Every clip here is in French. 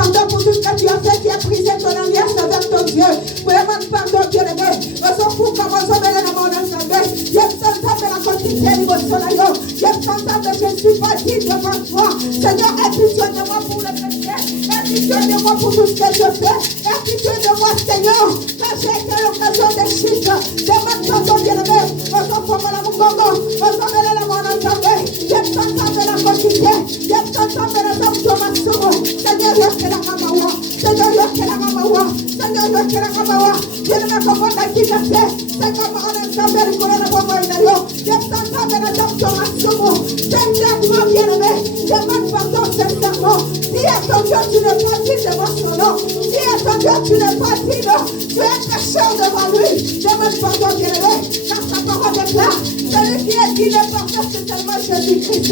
pardon pour tout ce que tu as fait, qui a brisé ton alliance avec ton Dieu. Demande pardon, bien-aimé. Nous sommes comme on s'en met dans le monde ensemble. Je me sens de la quantité de vos soleils. Je me sens que je ne suis pas digne devant toi. Seigneur, aie pitié de moi pour le péché. Aie pitié de moi pour tout ce que je fais. Aie pitié de moi, Seigneur. Quand j'ai été l'occasion de chute, demande pardon, bien-aimé. Nous sommes comme la Mungongo. Nous sommes dans le monde ensemble. Je me sens de la quantité. Je me sens de la Thomas. Seigneur, je te la mamawa. Seigneur, je te la mamawa. Seigneur, je te la mamawa. Bien-aimé, comme on a dit, c'est comme on a ensemble le corona pour moi. Je me sens de la Thomas. Seigneur, moi, bien-aimé, demande pardon sincèrement. Si à ton Dieu, tu n'es pas digne devant son nom. Si à ton Dieu, tu n'es pas digne, tu es pécheur devant lui. Demande pardon, bien-aimé, car sa parole déclare. Celui qui est digne et parfait, c'est seulement Jésus-Christ.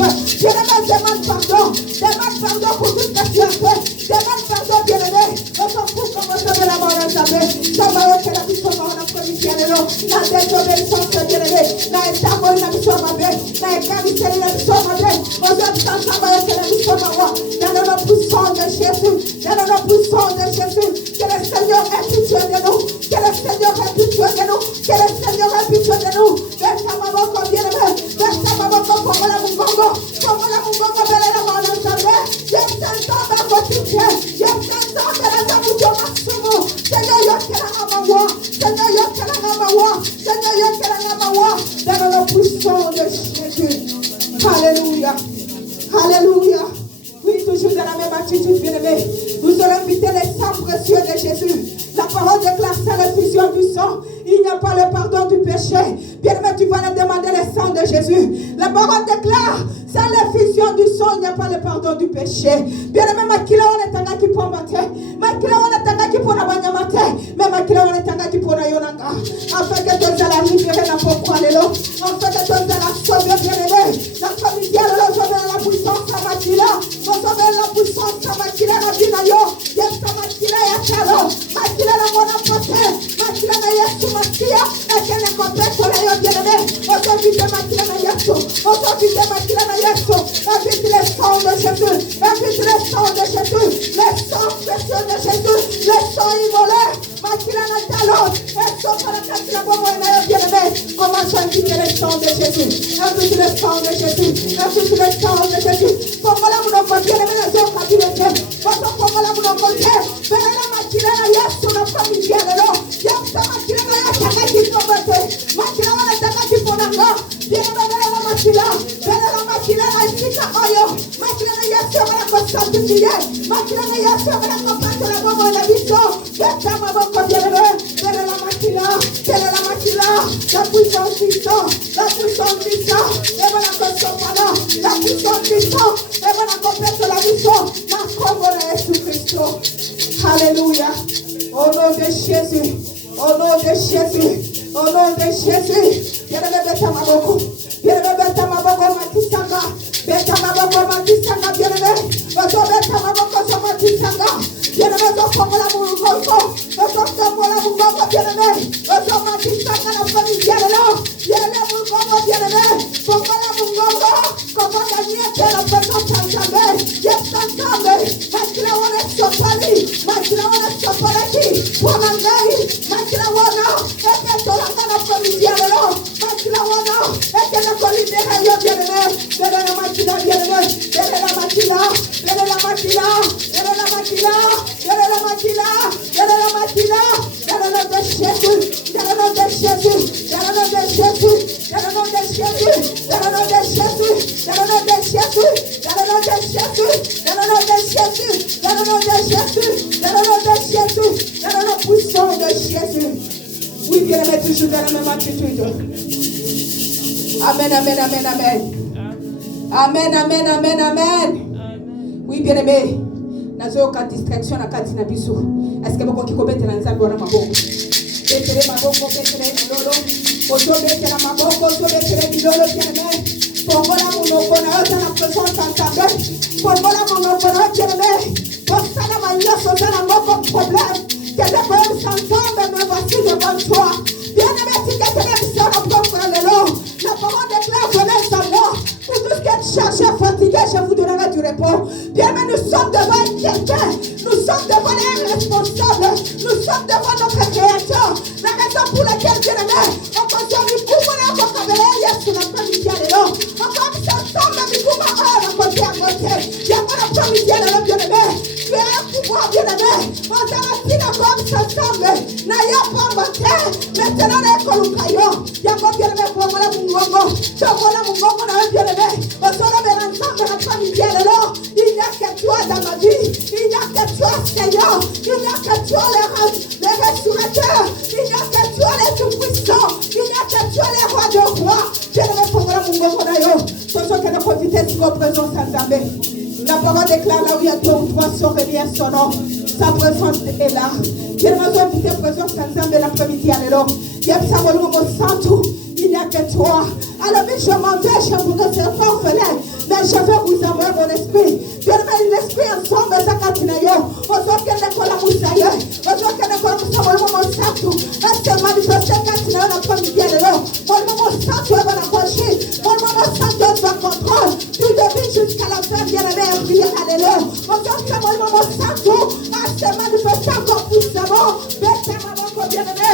Bien-aimé, demande pardon. Demande pardon pour tout ce que tu as fait. Demande pardon, bien-aimé. On s'en fout comme on se met la mort dans sa main. Ça va être la vie sur la provinciale. La désobéissance, bien-aimé. La étape, la vie sur ma main. La écarissée, la vie sur ma main. On s'entend, ça va être la vie sur ma main. Dans le nom puissant de Jésus. Dans le nom puissant de Jésus. Que le Seigneur ait pitié de nous. Que le Seigneur ait pitié de nous. Que le Seigneur ait pitié de nous. Verse ma main comme bien-aimé. Verse ma main comme la Mungongo. Comme la Mungongo, belle la main dans sa main. Je t'entends dans votre pitié. Je t'entends dans la Zamudio Masumu. Seigneur, yo te la mamawa. Seigneur, yo te la mamawa. Seigneur, yo te la mamawa. Dans le nom puissant de Jésus. Alléluia. Alléluia. Oui, toujours dans la même attitude, bien-aimé. Nous allons inviter les sangs précieux de Jésus. La parole déclare ça, l'effusion du sang. Il n'y a pas le pardon du péché. Bien-aimé, tu vas le demander le sang de Jésus. La parole déclare, sans l'effusion du sang, il n'y a pas le pardon du péché. Bien-aimé, makila on est tanga qui pour mater. Makila on est tanga qui pour la banyamate. Mais makila on est tanga qui pour la yonanga. Afin que tu aies la libérer la pourquoi l'élo. Afin que tu aies la sauver, bien-aimé. La famille, la sauver la puissance à makila. Nous sauver la puissance à makila, la binayo. Yes, à makila, ya chalo. Makila la mona pote. Makila na yesu makia. Et qu'elle ne comprenne pas la yo, bien-aimé. Aujourd'hui, makila na yesu. Aujourd'hui, makila na yesu. Invite le sang de Jésus. Invite le sang de Jésus. Le sang précieux de Jésus. Le sang immolé. Makila na talon. Et sauf à la casila pour moi, bien-aimé. Commence à inviter le sang de Jésus. Invite le sang de Jésus. Invite le sang de Jésus. Pour moi, là, vous n'avez bien-aimé les autres cabinets. Pour moi, là, vous n'avez pas. Venez la makila na yesu na famille bien-aimé. Yamsa makila na yesu qui combattait. Makila na yesu qui ponanga. Bien-aimé la makila. Venez la makila na isika oyo. Makila na yesu na constantifié. Makila na yesu na combattre la bombe la vision. Yamsa maboko bien-aimé. Venez la makila. Venez la makila. La puissance du sang. La puissance du sang. Et voilà que ce pendant. La puissance du sang. Et voilà qu'on fait la vision. Ma combo de Jésus-Christ. Alléluia. Au nom de Jésus. Au nom de Jésus. Au nom de Jésus. Bien-aimé, bêta maboko. Bien-aimé, bêta maboko, matisanga. Bêta maboko, matisanga, bien-aimé. Ozo bêta maboko, so matisanga. Bien-aimé, so comme la moulgongo. Ozo comme la moulgongo, bien-aimé. Ozo matisanga, la famille, bien-aimé. Bien-aimé, moulgongo, bien-aimé. Comme la moulgongo. Comme la nièce, la présence ensemble. Yes, ensemble. Makila wana sopali. Makila wana sopalaki. Wanangai. Makila wana. Eke tolanga na famille, bien-aimé. Makila wana. Eke na kolibera yo, bien-aimé. Bele la makila, bien-aimé. Bele la makila. Bele la makila. Bele la makila. Bele la makila. Bele la makila. Dans le nom de Jésus. Dans le nom de Jésus. Dans le nom de Jésus. Dans le nom de Jésus. Dans le nom de Jésus. Dans le nom de Jésus. Dans le nom de Jésus. Dans le nom de Jésus. Dans le nom de Jésus. Dans le nom de Jésus. Dans le nom puissant de Jésus. Oui, bien-aimé, toujours dans la même attitude. Amen, amen, amen, amen. Amen, amen, amen, amen. Oui, bien-aimé. Nazoka distraction na kati na biso. Est-ce que boko kikobete na nzambe wana maboko? Betele maboko, betele bilolo. Oto betele maboko, oto betele bilolo, bien-aimé. Pongola monoko na yote na présence ensemble. Pongola monoko na yote, bien-aimé. Posana manyoso sana moko problème. Que les problèmes s'entendent, me voici devant toi. Bien-aimé, si que tu n'aimes ça, on peut prendre le long. La parole déclare, venez à moi. Pour tout ce qui est chargé, fatigué, je vous donnerai du repos. Bien-aimé, nous sommes devant quelqu'un. Nous responsables. Nous sommes devant notre Créateur. La raison pour laquelle, bien-aimé, on continue de couper encore comme elle est sur la commission de l'eau. Encore que ça semble du coup, à côté à côté. Il y a pas la commission de l'eau, bien-aimé. Tu as un pouvoir, bien-aimé. On t'a dit encore que ça semble. N'ayez pas monté. Maintenant, les colocaillots. Il y a encore bien-aimé pour moi, mon gongo. Tu as mon gongo, on a un bien-aimé. On s'en a bien ensemble, la commission de l'eau. Il n'y a que toi dans ma vie. Il n'y a que toi, Seigneur. Il n'y a que toi, les restaurateurs. Il n'y a que toi, les tout-puissants. Il n'y a que toi, les rois de rois. Bien-aimé pour moi, mon gongo, d'ailleurs. Sans que nous profitons de vos présences sans jamais. La parole déclare là où il y a 2 ou 3 sont reliés à son nom. Sa présence est là. Bien-aimé, nous invitons présence sans jamais l'après-midi. Alléluia. Il y a ça, mon nom, santo. Il n'y a que toi. Alors, mais je m'en vais, je vous réserve pas orphelin. Mais je vais vous envoyer mon esprit. Bien-aimé, l'esprit ensemble, ça continue. Aujourd'hui, qu'elle n'est pas la moussaille. Aujourd'hui, qu'elle n'est pas la moussaille, mon nom, santo. Elle se manifeste quand il y a l'après-midi. Alléluia. Mon nom, santo, elle va l'approcher. Mon nom, santo, elle va contrôle. Du début jusqu'à la fin, bien-aimé, elle brille. Alléluia. Aujourd'hui, mon nom, santo, elle se manifeste encore puissamment. Bien-aimé,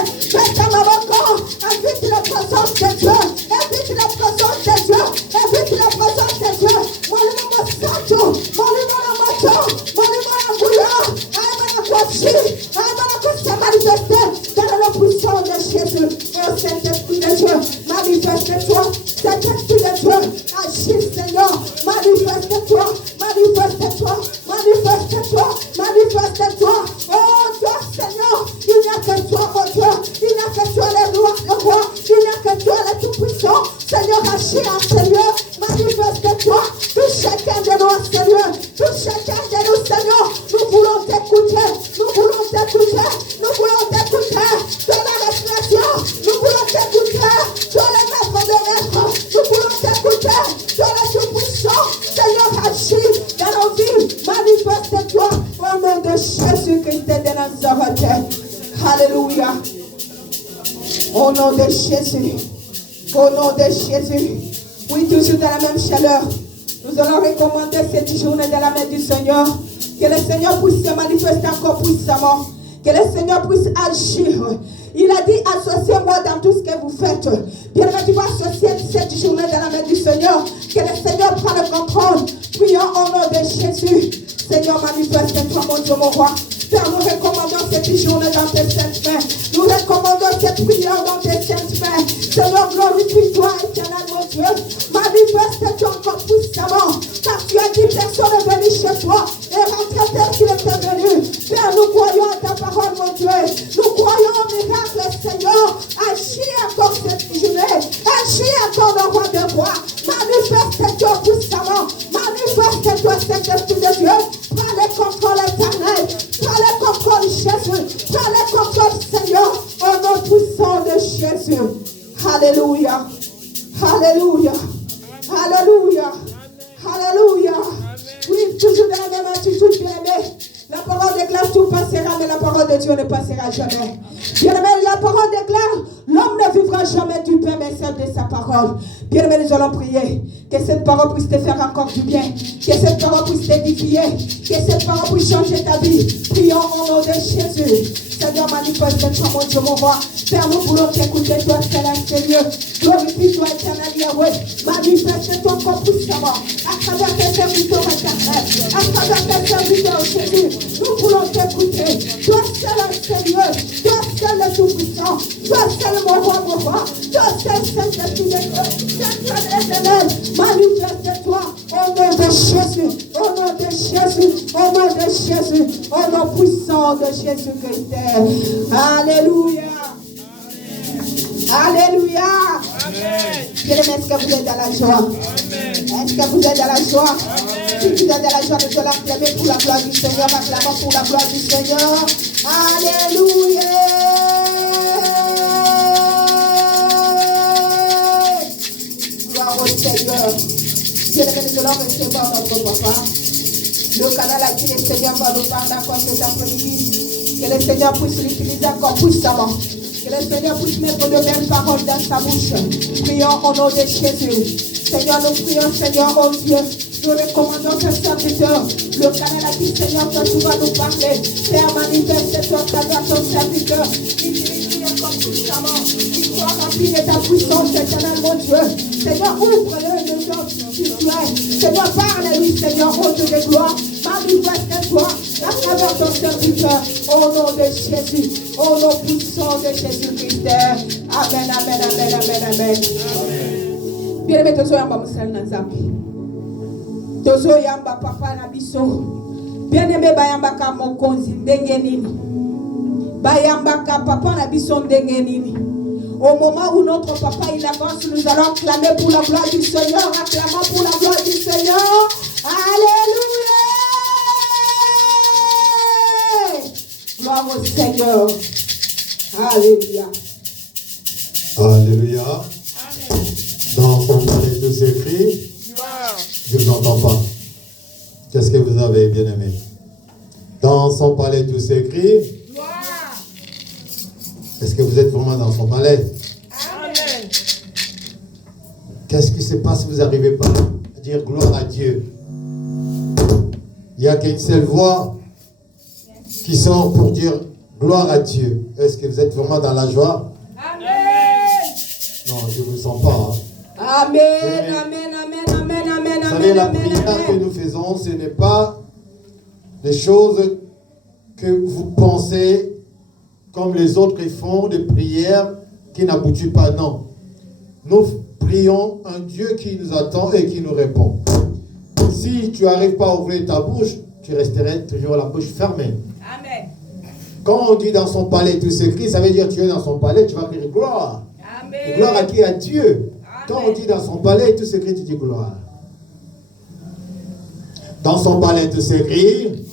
invite la présence de Dieu, invite la présence de Dieu, invite la présence de Dieu. Mon nom santo, mon nom moto, mon nom bouillon, aïe la voici, aïe se manifester dans la puissance de Jésus. Oh Saint-Esprit de Dieu, manifeste-toi, Saint-Esprit de Dieu, agis Seigneur, manifeste-toi, manifeste-toi, manifeste-toi, manifeste-toi. Oh toi Seigneur, il n'y a que toi mon Dieu, il n'y a que toi le roi, il n'y a que toi le tout-puissant. Seigneur, agis en Seigneur, manifeste-toi, tout chacun de nous Seigneur, tout chacun de nous Seigneur, nous voulons t'écouter, nous voulons t'écouter, nous voulons t'écouter, dans la respiration, nous voulons t'écouter, dans les maîtres de maîtres, nous voulons t'écouter, dans le tout-puissant. Seigneur, agis dans nos vies, manifeste-toi au nom de Jésus-Christ de Nazareth. Alléluia. Au nom de Jésus. Au nom de Jésus. Oui, toujours dans la même chaleur. Nous allons recommander cette journée dans la main du Seigneur. Que le Seigneur puisse se manifester encore puissamment. Que le Seigneur puisse agir. Il a dit, associez-moi dans tout ce que vous faites. Bien que tu vas associer cette journée dans la main du Seigneur. Que le Seigneur prenne le contrôle. Prions au nom de Jésus. Seigneur, manifeste-toi, mon Dieu, mon roi. Père, nous recommandons cette journée dans tes saintes mains. Nous recommandons cette prière dans tes saintes mains. Seigneur, glorifie-toi, éternel, mon Dieu. Manifeste-toi encore puissamment. Car tu as dit, personne n'est venu chez toi. Et rentre tel qu'il était venu. Père, nous croyons à ta parole, mon Dieu. Nous croyons au miracle, Seigneur. Agis encore cette journée. Agis encore le roi de roi. Manifeste-toi puissamment. Manifeste-toi, Saint-Esprit de Dieu. Prends le contrôle éternel. Prends le contrôle, Jésus. Prends le contrôle, Seigneur. Au nom puissant de Jésus. Alléluia. Alléluia. Alléluia. Alléluia. Oui, toujours dans la même attitude, bien-aimé. La parole déclare tout passera, mais la parole de Dieu ne passera jamais. Bien-aimé, la parole déclare l'homme ne vivra jamais du pain, mais seul de sa parole. Bien-aimé, nous allons prier que cette parole puisse te faire encore du bien, que cette parole puisse t'édifier, que cette parole puisse changer ta vie. Prions au nom de Jésus. Seigneur, manifeste-toi, mon Dieu, mon roi. Père, nous voulons t'écouter, toi, seul Seigneur. Glorifie-toi, éternel Yahweh. Manifeste-toi encore puissamment à travers tes serviteurs éternels, à travers tes serviteurs, Jésus. Nous voulons t'écouter. Toi seul, Seigneur. Toi seul, le tout-puissant. Toi seul, mon roi, mon roi. Toi seul, Saint-Esprit de Dieu. Saint-Esprit éternel. Manifeste-toi au nom de Jésus. Au nom de Jésus. Au nom de Jésus. Au nom puissant de Jésus-Christ. Alléluia. Alléluia. Bien-aimés, est-ce que vous êtes dans la joie? Est-ce que vous êtes dans la joie? Si vous êtes dans la joie, nous allons acclamer pour la gloire du Seigneur. Acclamons pour la gloire du Seigneur. Alléluia. Gloire au Seigneur. Bien-aimés, nous allons recevoir notre papa. Le canal à qui le Seigneur va nous parler encore cet après-midi. Que le Seigneur puisse l'utiliser encore puissamment. Que le Seigneur puisse mettre de belles paroles dans sa bouche. Prions au nom de Jésus. Seigneur, nous prions, Seigneur, oh Dieu. Nous recommandons ce serviteur, le canal à qui Seigneur, toi tu vas nous parler. Père, manifeste-toi à travers ton serviteur. Utilise-le comme puissamment. Qu'il soit rempli de ta puissance éternelle, mon Dieu. Seigneur, ouvre-le de ton spirituel. Seigneur, parle-lui, Seigneur, au Dieu de gloire. Manifeste-toi à travers ton serviteur. Au nom de Jésus. Au nom puissant de Jésus-Christ. Amen, amen, amen, amen, amen. Bien-aimé, tozo yamba musal na zambi. Tozo yamba papa na biso. Bien-aimé, bayamba ka mokonzi ndenge nini. Bayamba ka papa na biso ndenge nini. Au moment où notre papa il avance, nous allons acclamer pour la gloire du Seigneur. Acclamons pour la gloire du Seigneur. Alléluia. Gloire au Seigneur. Alléluia. Alléluia. Dans son palais tous ces cris, je ne vous entends pas. Qu'est-ce que vous avez, bien-aimé? Dans son palais tous ces cris. Est-ce que vous êtes vraiment dans son palais? Amen. Qu'est-ce qui se passe si vous n'arrivez pas à dire gloire à Dieu? Il n'y a qu'une seule voix qui sort pour dire gloire à Dieu. Est-ce que vous êtes vraiment dans la joie? Amen. Non, je ne vous sens pas. Hein. Amen, amen, amen, amen, amen, Vous savez, amen, la amen, prière que amen. nous faisons, ce n'est pas des choses que vous pensez comme les autres font, des prières qui n'aboutissent pas. Non. Nous prions un Dieu qui nous attend et qui nous répond. Si tu n'arrives pas à ouvrir ta bouche, tu resterais toujours la bouche fermée. Amen. Quand on dit dans son palais tout s'écrit, ça veut dire que tu es dans son palais, tu vas crier gloire. Amen. Et gloire à qui? À Dieu. Amen. Quand on dit dans son palais tout s'écrit, tu dis gloire. Dans son palais tout s'écrit.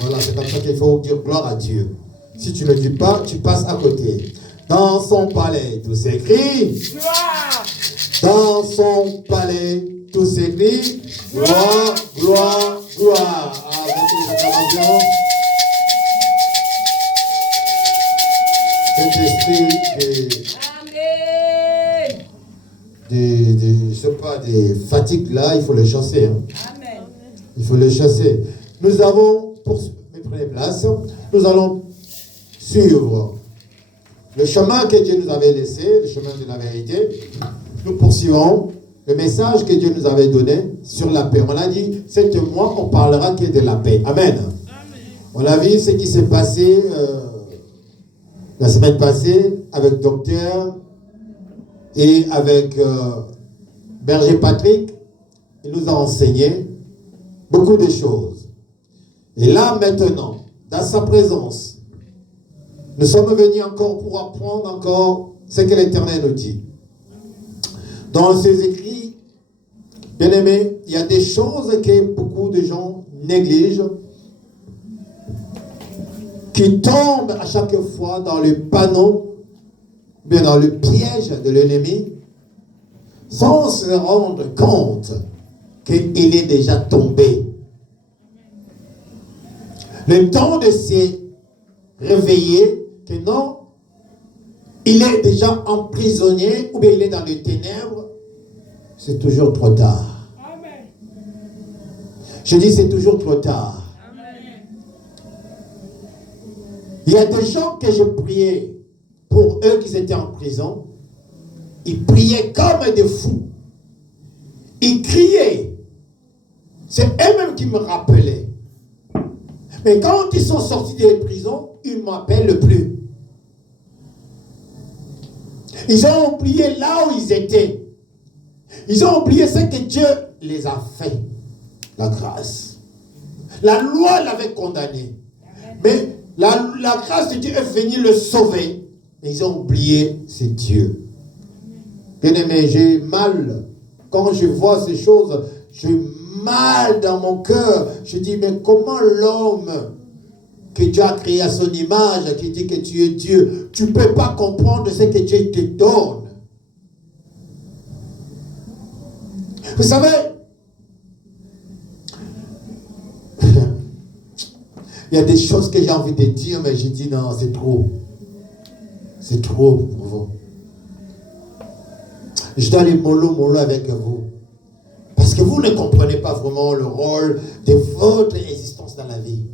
Voilà, c'est comme ça qu'il faut dire gloire à Dieu. Si tu ne le dis pas, tu passes à côté. Dans son palais tout s'écrit. Dans son palais tout s'écrit. Gloire, gloire, gloire. Avec les acclamations. Cet esprit je sais pas, des fatigues là, il faut le chasser. Hein. Amen. Il faut le chasser. Nous avons, pour mes premières places, nous allons suivre le chemin que Dieu nous avait laissé, le chemin de la vérité. Nous poursuivons le message que Dieu nous avait donné sur la paix. On a dit, cette mois, on parlera que de la paix. Amen. Amen. On a vu ce qui s'est passé la semaine passée avec Docteur et avec Berger Patrick. Il nous a enseigné beaucoup de choses. Et là, maintenant, dans sa présence, nous sommes venus encore pour apprendre encore ce que l'Éternel nous dit. Dans ses écrits, bien aimés, il y a des choses que beaucoup de gens négligent, qui tombent à chaque fois dans le panneau, bien dans le piège de l'ennemi, sans se rendre compte qu'il est déjà tombé. Le temps de se réveiller, que non, il est déjà emprisonné ou bien il est dans les ténèbres, c'est toujours trop tard. Amen. Je dis c'est toujours trop tard. Amen. Il y a des gens que je priais pour eux qui étaient en prison. Ils priaient comme des fous. Ils criaient. C'est eux-mêmes qui me rappelaient. Mais quand ils sont sortis des prisons, ils ne m'appellent plus. Ils ont oublié là où ils étaient. Ils ont oublié ce que Dieu les a fait. La grâce. La loi l'avait condamné. Mais la grâce de Dieu est venue le sauver. Mais ils ont oublié, c'est Dieu. Bien-aimé, j'ai mal. Quand je vois ces choses, j'ai mal dans mon cœur. Je dis, mais comment l'homme que Dieu a créé à son image, qui dit que tu es Dieu, tu ne peux pas comprendre ce que Dieu te donne. Vous savez, il y a des choses que j'ai envie de dire, mais je dis non, c'est trop. C'est trop pour vous. Je dois aller mollo avec vous. Parce Parce que vous ne comprenez pas vraiment le rôle de votre existence dans la vie.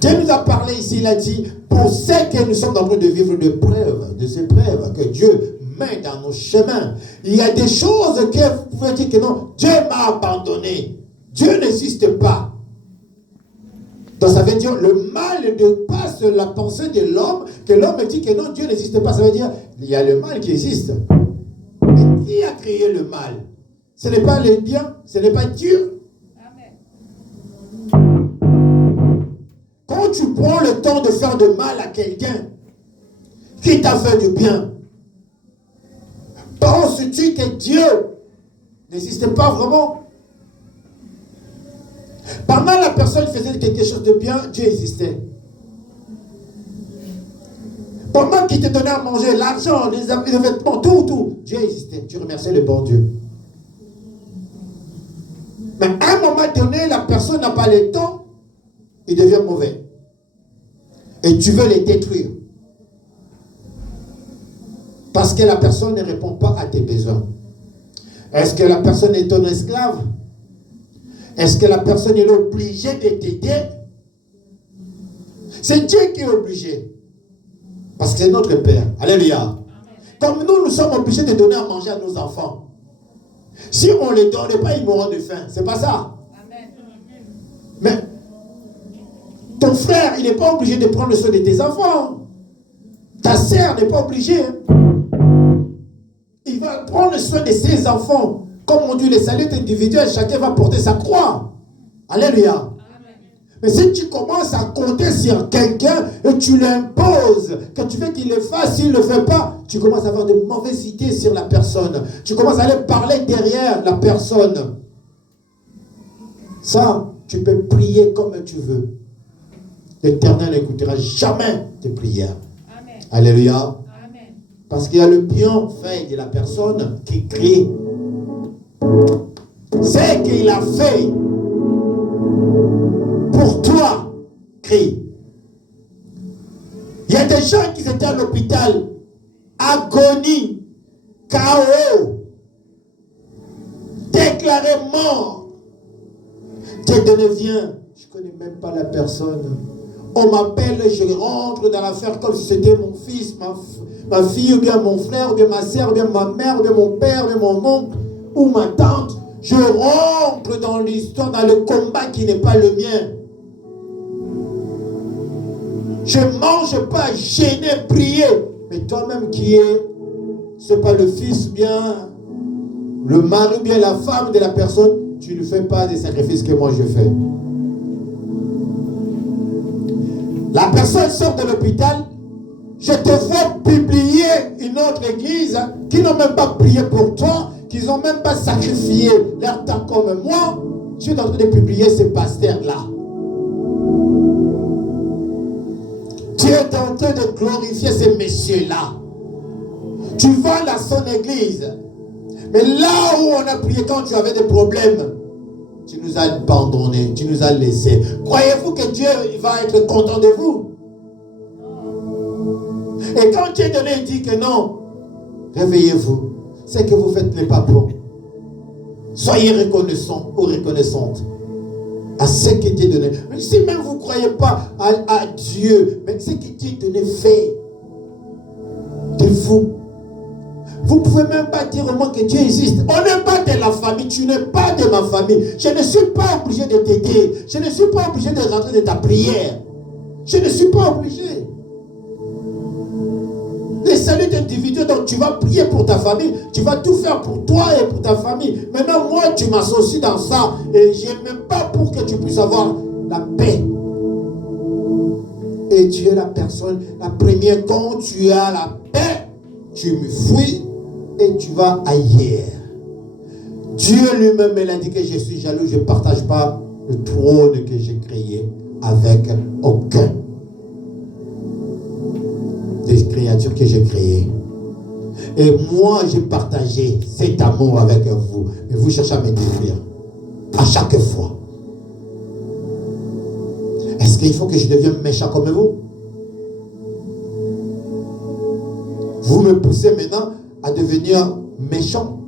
Dieu nous a parlé ici, il a dit, pour ceux que nous sommes en train de vivre des épreuves que Dieu met dans nos chemins, il y a des choses que vous pouvez dire que non, Dieu m'a abandonné. Dieu n'existe pas. Donc ça veut dire le mal dépasse la pensée de l'homme, que l'homme dit que non, Dieu n'existe pas. Ça veut dire il y a le mal qui existe. Mais qui a créé le mal? Ce n'est pas le bien, ce n'est pas Dieu. Amen. Quand tu prends le temps de faire de mal à quelqu'un qui t'a fait du bien, penses-tu que Dieu n'existe pas vraiment? Pendant la personne faisait quelque chose de bien, Dieu existait. Pendant qu'il te donnait à manger, l'argent, les vêtements, tout, Dieu existait. Tu remerciais le bon Dieu. Mais à un moment donné, la personne n'a pas le temps, il devient mauvais. Et tu veux les détruire. Parce que la personne ne répond pas à tes besoins. Est-ce que la personne est ton esclave? Est-ce que la personne est obligée de t'aider? C'est Dieu qui est obligé. Parce que c'est notre Père. Alléluia. Comme nous sommes obligés de donner à manger à nos enfants. Si on ne les donne pas, ils mourront de faim. C'est pas ça. Amen. Mais ton frère, il n'est pas obligé de prendre soin de tes enfants. Ta sœur n'est pas obligée. Il va prendre soin de ses enfants. Comme on dit, les saluts individuels, chacun va porter sa croix. Alléluia. Amen. Mais si tu commences à compter sur quelqu'un et tu l'imposes, que tu veux qu'il le fasse, s'il ne le fait pas, tu commences à avoir de mauvaises idées sur la personne. Tu commences à aller parler derrière la personne. Ça, tu peux prier comme tu veux. L'Éternel n'écoutera jamais tes prières. Amen. Alléluia. Amen. Parce qu'il y a le bienfait de la personne qui crie. C'est qu'il a fait pour toi, crie. Il y a des gens qui étaient à l'hôpital, agonie, chaos, déclaré mort. Dieu te viens, je ne connais même pas la personne. On m'appelle, je rentre dans l'affaire comme si c'était mon fils, ma fille, ou bien mon frère, ou bien ma soeur, ou bien ma mère, ou bien mon père, ou bien mon oncle, ou ma tante. Je rentre dans l'histoire, dans le combat qui n'est pas le mien. Je ne mange pas, gêner, prier. Mais toi-même qui es, c'est pas le fils, bien le mari, bien la femme de la personne, tu ne fais pas des sacrifices que moi je fais. La personne sort de l'hôpital, je te vois publier une autre église qui n'ont même pas prié pour toi, qui n'ont même pas sacrifié leur temps comme moi. Je suis en train de publier ces pasteurs-là. Tu es en train de glorifier ces messieurs-là. Tu vas dans son église. Mais là où on a prié quand tu avais des problèmes, tu nous as abandonnés, tu nous as laissés. Croyez-vous que Dieu va être content de vous? Et quand Dieu donné, il dit que non, réveillez-vous. C'est que vous faites les papons. Soyez reconnaissants ou reconnaissantes à ce que Dieu donné. Mais si même vous ne croyez pas à Dieu, mais ce que Dieu donné fait de vous. Vous ne pouvez même pas dire au moins que Dieu existe. On n'est pas de la famille, tu n'es pas de ma famille. Je ne suis pas obligé de t'aider. Je ne suis pas obligé de rentrer de ta prière. Je ne suis pas obligé. Les saluts individuels, donc tu vas prier pour ta famille, tu vas tout faire pour toi et pour ta famille. Maintenant, moi, tu m'associes dans ça et je n'aime même pas pour que tu puisses avoir la paix. Et tu es la personne, la première, quand tu as la paix, tu me fuis et tu vas ailleurs. Dieu lui-même m'a dit que je suis jaloux, je ne partage pas le trône que j'ai créé avec aucun des créatures que j'ai créées. Et moi, j'ai partagé cet amour avec vous. Mais vous cherchez à me détruire à chaque fois. Est-ce qu'il faut que je devienne méchant comme vous? Vous me poussez maintenant à devenir méchant.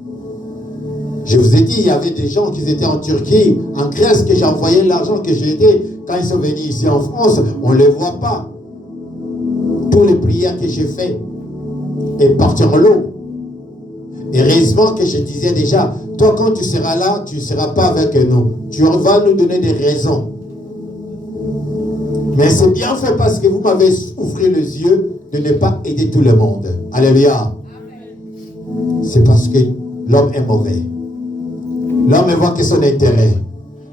Je vous ai dit, il y avait des gens qui étaient en Turquie, en Grèce, que j'ai envoyé l'argent que j'ai aidé. Quand ils sont venus ici en France, on ne les voit pas. Toutes les prières que j'ai faites est parti en l'eau. Heureusement que je disais déjà, toi quand tu seras là, tu ne seras pas avec nous. Tu vas nous donner des raisons. Mais c'est bien fait parce que vous m'avez ouvert les yeux de ne pas aider tout le monde. Alléluia. C'est parce que l'homme est mauvais. L'homme ne voit que son intérêt.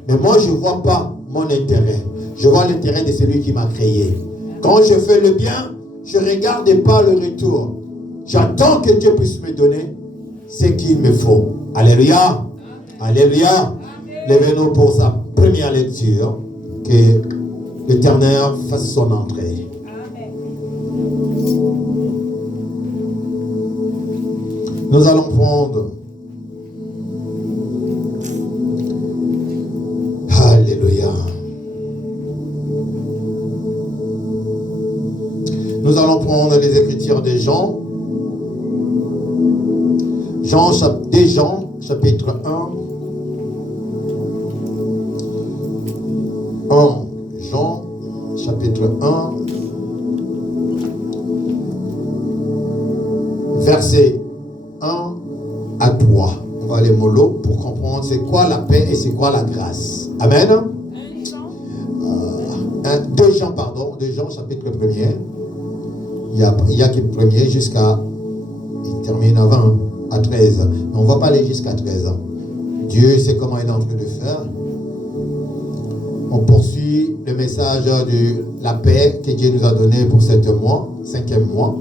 Mais moi, je ne vois pas mon intérêt. Je vois l'intérêt de celui qui m'a créé. Quand je fais le bien, je ne regarde pas le retour. J'attends que Dieu puisse me donner ce qu'il me faut. Alléluia. Alléluia. Levez-nous pour sa première lecture. Que l'Éternel fasse son entrée. Amen. Nous allons prendre. Alléluia. Nous allons prendre les Écritures de Jean. Jean, chapitre 1. Jean, chapitre 1. Verset 1 à 3. On va aller mollo pour comprendre c'est quoi la paix et c'est quoi la grâce. Amen. 2 Jean, chapitre 1er. Il y a que le premier jusqu'à. Il termine à 20, à 13. Mais on ne va pas aller jusqu'à 13. Dieu sait comment il est en train de faire. On poursuit le message de la paix que Dieu nous a donné pour 7 mois, 5e mois.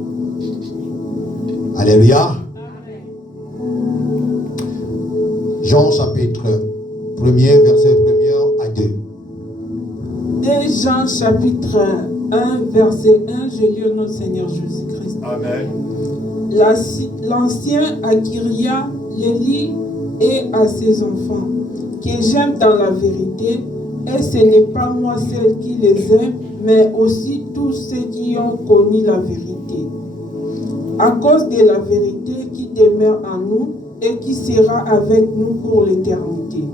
Alléluia. Jean chapitre 1er, verset 1er à 2. 2 Jean chapitre 1, verset 1, je lis au nom du Seigneur Jésus-Christ. Amen. L'ancien Akiria le lit et à ses enfants, que j'aime dans la vérité, et ce n'est pas moi seul qui les aime, mais aussi tous ceux qui ont connu la vérité. À cause de la vérité qui demeure en nous et qui sera avec nous pour l'éternité.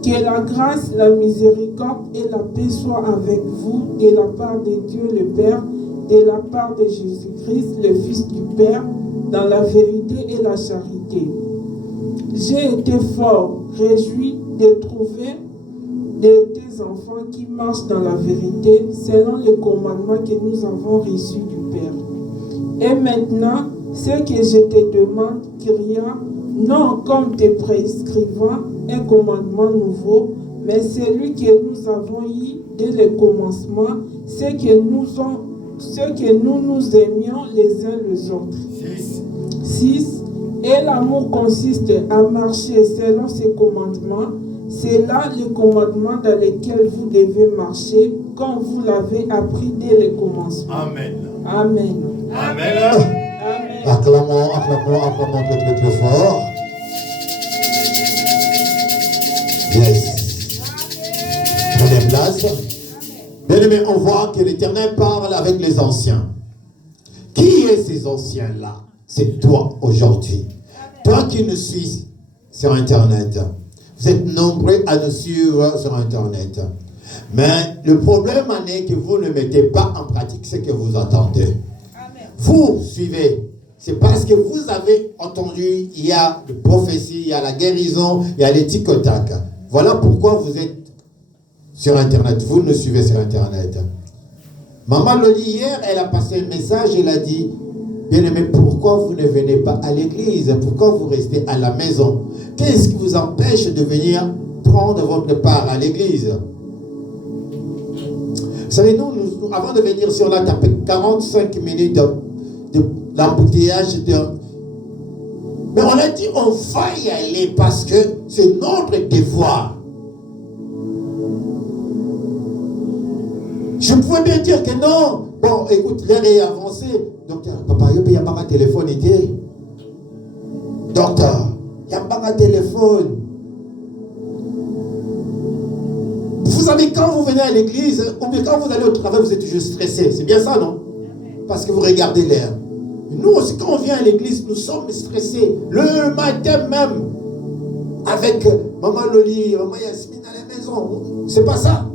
Que la grâce, la miséricorde et la paix soient avec vous de la part de Dieu le Père, de la part de Jésus-Christ, le Fils du Père, dans la vérité et la charité. J'ai été fort réjoui de trouver de tes enfants qui marchent dans la vérité selon les commandements que nous avons reçus du Père. Et maintenant, ce que je te demande, Kyria, non comme te prescrivant un commandement nouveau, mais celui que nous avons eu dès le commencement, ce que nous nous aimions les uns les autres. 6. Et l'amour consiste à marcher selon ses commandements. C'est là le commandement dans lequel vous devez marcher, quand vous l'avez appris dès le commencement. Amen. Amen. Amen. Amen. Acclamons très très fort. Yes. Prenez place. Bien aimé, on voit que l'Éternel parle avec les anciens. Qui est ces anciens-là? C'est toi aujourd'hui. Toi qui nous suis sur Internet. Vous êtes nombreux à nous suivre sur Internet. Mais le problème est que vous ne mettez pas en pratique ce que vous entendez. Amen. Vous suivez. C'est parce que vous avez entendu, il y a la prophétie, il y a la guérison, il y a les tic-tac. Voilà pourquoi vous êtes sur Internet. Vous nous suivez sur Internet. Maman le dit hier, elle a passé un message, elle a dit, bien-aimé, pourquoi vous ne venez pas à l'église? Pourquoi vous restez à la maison? Qu'est-ce qui vous empêche de venir prendre votre part à l'église? Vous savez, nous, avant de venir sur là, tapé 45 minutes d'embouteillage. Mais on a dit, on va y aller parce que c'est notre devoir. Je pouvais bien dire que non. Bon, écoute, l'heure est avancée. Docteur, papa, il y a pas un téléphone. Docteur, il n'y a pas un téléphone. Vous savez, quand vous venez à l'église, ou bien quand vous allez au travail, vous êtes toujours stressé. C'est bien ça, non? Parce que vous regardez l'heure. Nous aussi, quand on vient à l'église, nous sommes stressés. Le matin même. avec maman Loli, maman Yasmine à la maison. C'est pas ça.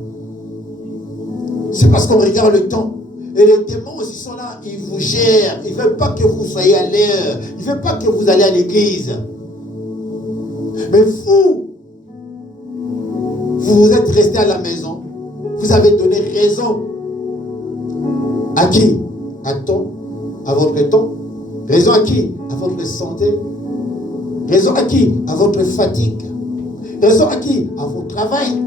C'est parce qu'on regarde le temps. Et les démons aussi sont là, ils vous gèrent. Ils ne veulent pas que vous soyez à l'heure. Ils ne veulent pas que vous allez à l'église. Mais vous êtes resté à la maison. Vous avez donné raison. À qui? À votre temps. Raison à qui? À votre santé. Raison à qui? À votre fatigue. Raison à qui? À votre travail.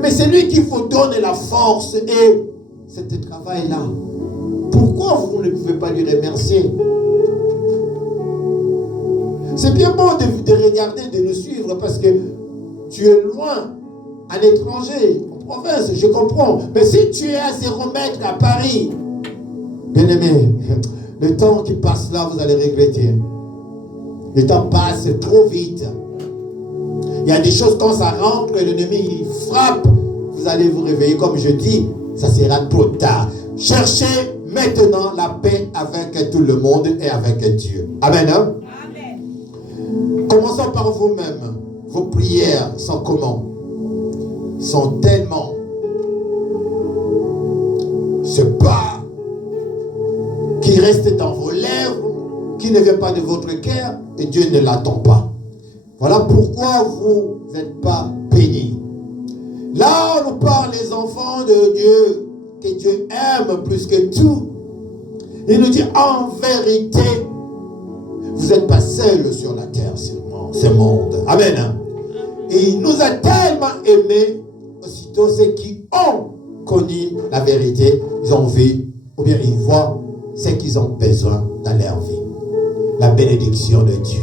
Mais c'est lui qui vous donne la force et ce travail-là. Pourquoi vous ne pouvez pas lui remercier? C'est bien bon de regarder, de nous suivre parce que tu es loin, à l'étranger, en province, je comprends. Mais si tu es à 0 mètres à Paris, bien aimé, le temps qui passe là, vous allez regretter. Le temps passe trop vite. Il y a des choses quand ça rentre, l'ennemi il frappe, vous allez vous réveiller comme je dis, ça sera trop tard. Cherchez maintenant la paix avec tout le monde et avec Dieu. Amen. Hein? Amen. Commençons par vous-même. Vos prières sont comment? Sont tellement ce pas qui reste dans vos lèvres, qui ne vient pas de votre cœur, et Dieu ne l'attend pas. Voilà pourquoi vous n'êtes pas bénis. Là, on nous parle les enfants de Dieu, que Dieu aime plus que tout. Il nous dit en vérité, vous n'êtes pas seuls sur la terre, ce monde. Amen. Et il nous a tellement aimés, aussitôt ceux qui ont connu la vérité, ils ont vu, ou bien ils voient ce qu'ils ont besoin dans leur vie. La bénédiction de Dieu.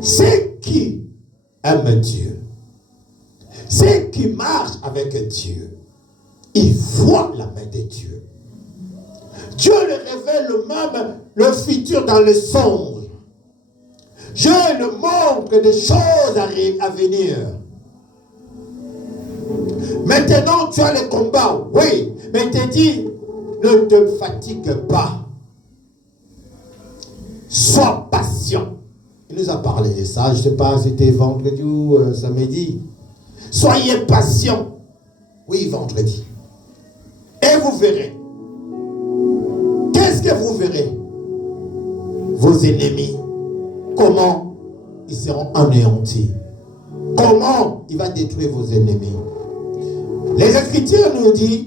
Ceux qui aiment Dieu, ceux qui marchent avec Dieu, ils voient la main de Dieu. Dieu leur révèle même le futur dans le songe. Dieu leur montre des choses à venir. Maintenant, tu as le combat, oui, mais il te dit, ne te fatigue pas. Sois patient. Il nous a parlé de ça, je ne sais pas, c'était vendredi ou samedi. Soyez patients. Oui, vendredi. Et vous verrez. Qu'est-ce que vous verrez? Vos ennemis. Comment ils seront anéantis? Comment il va détruire vos ennemis? Les Écritures nous disent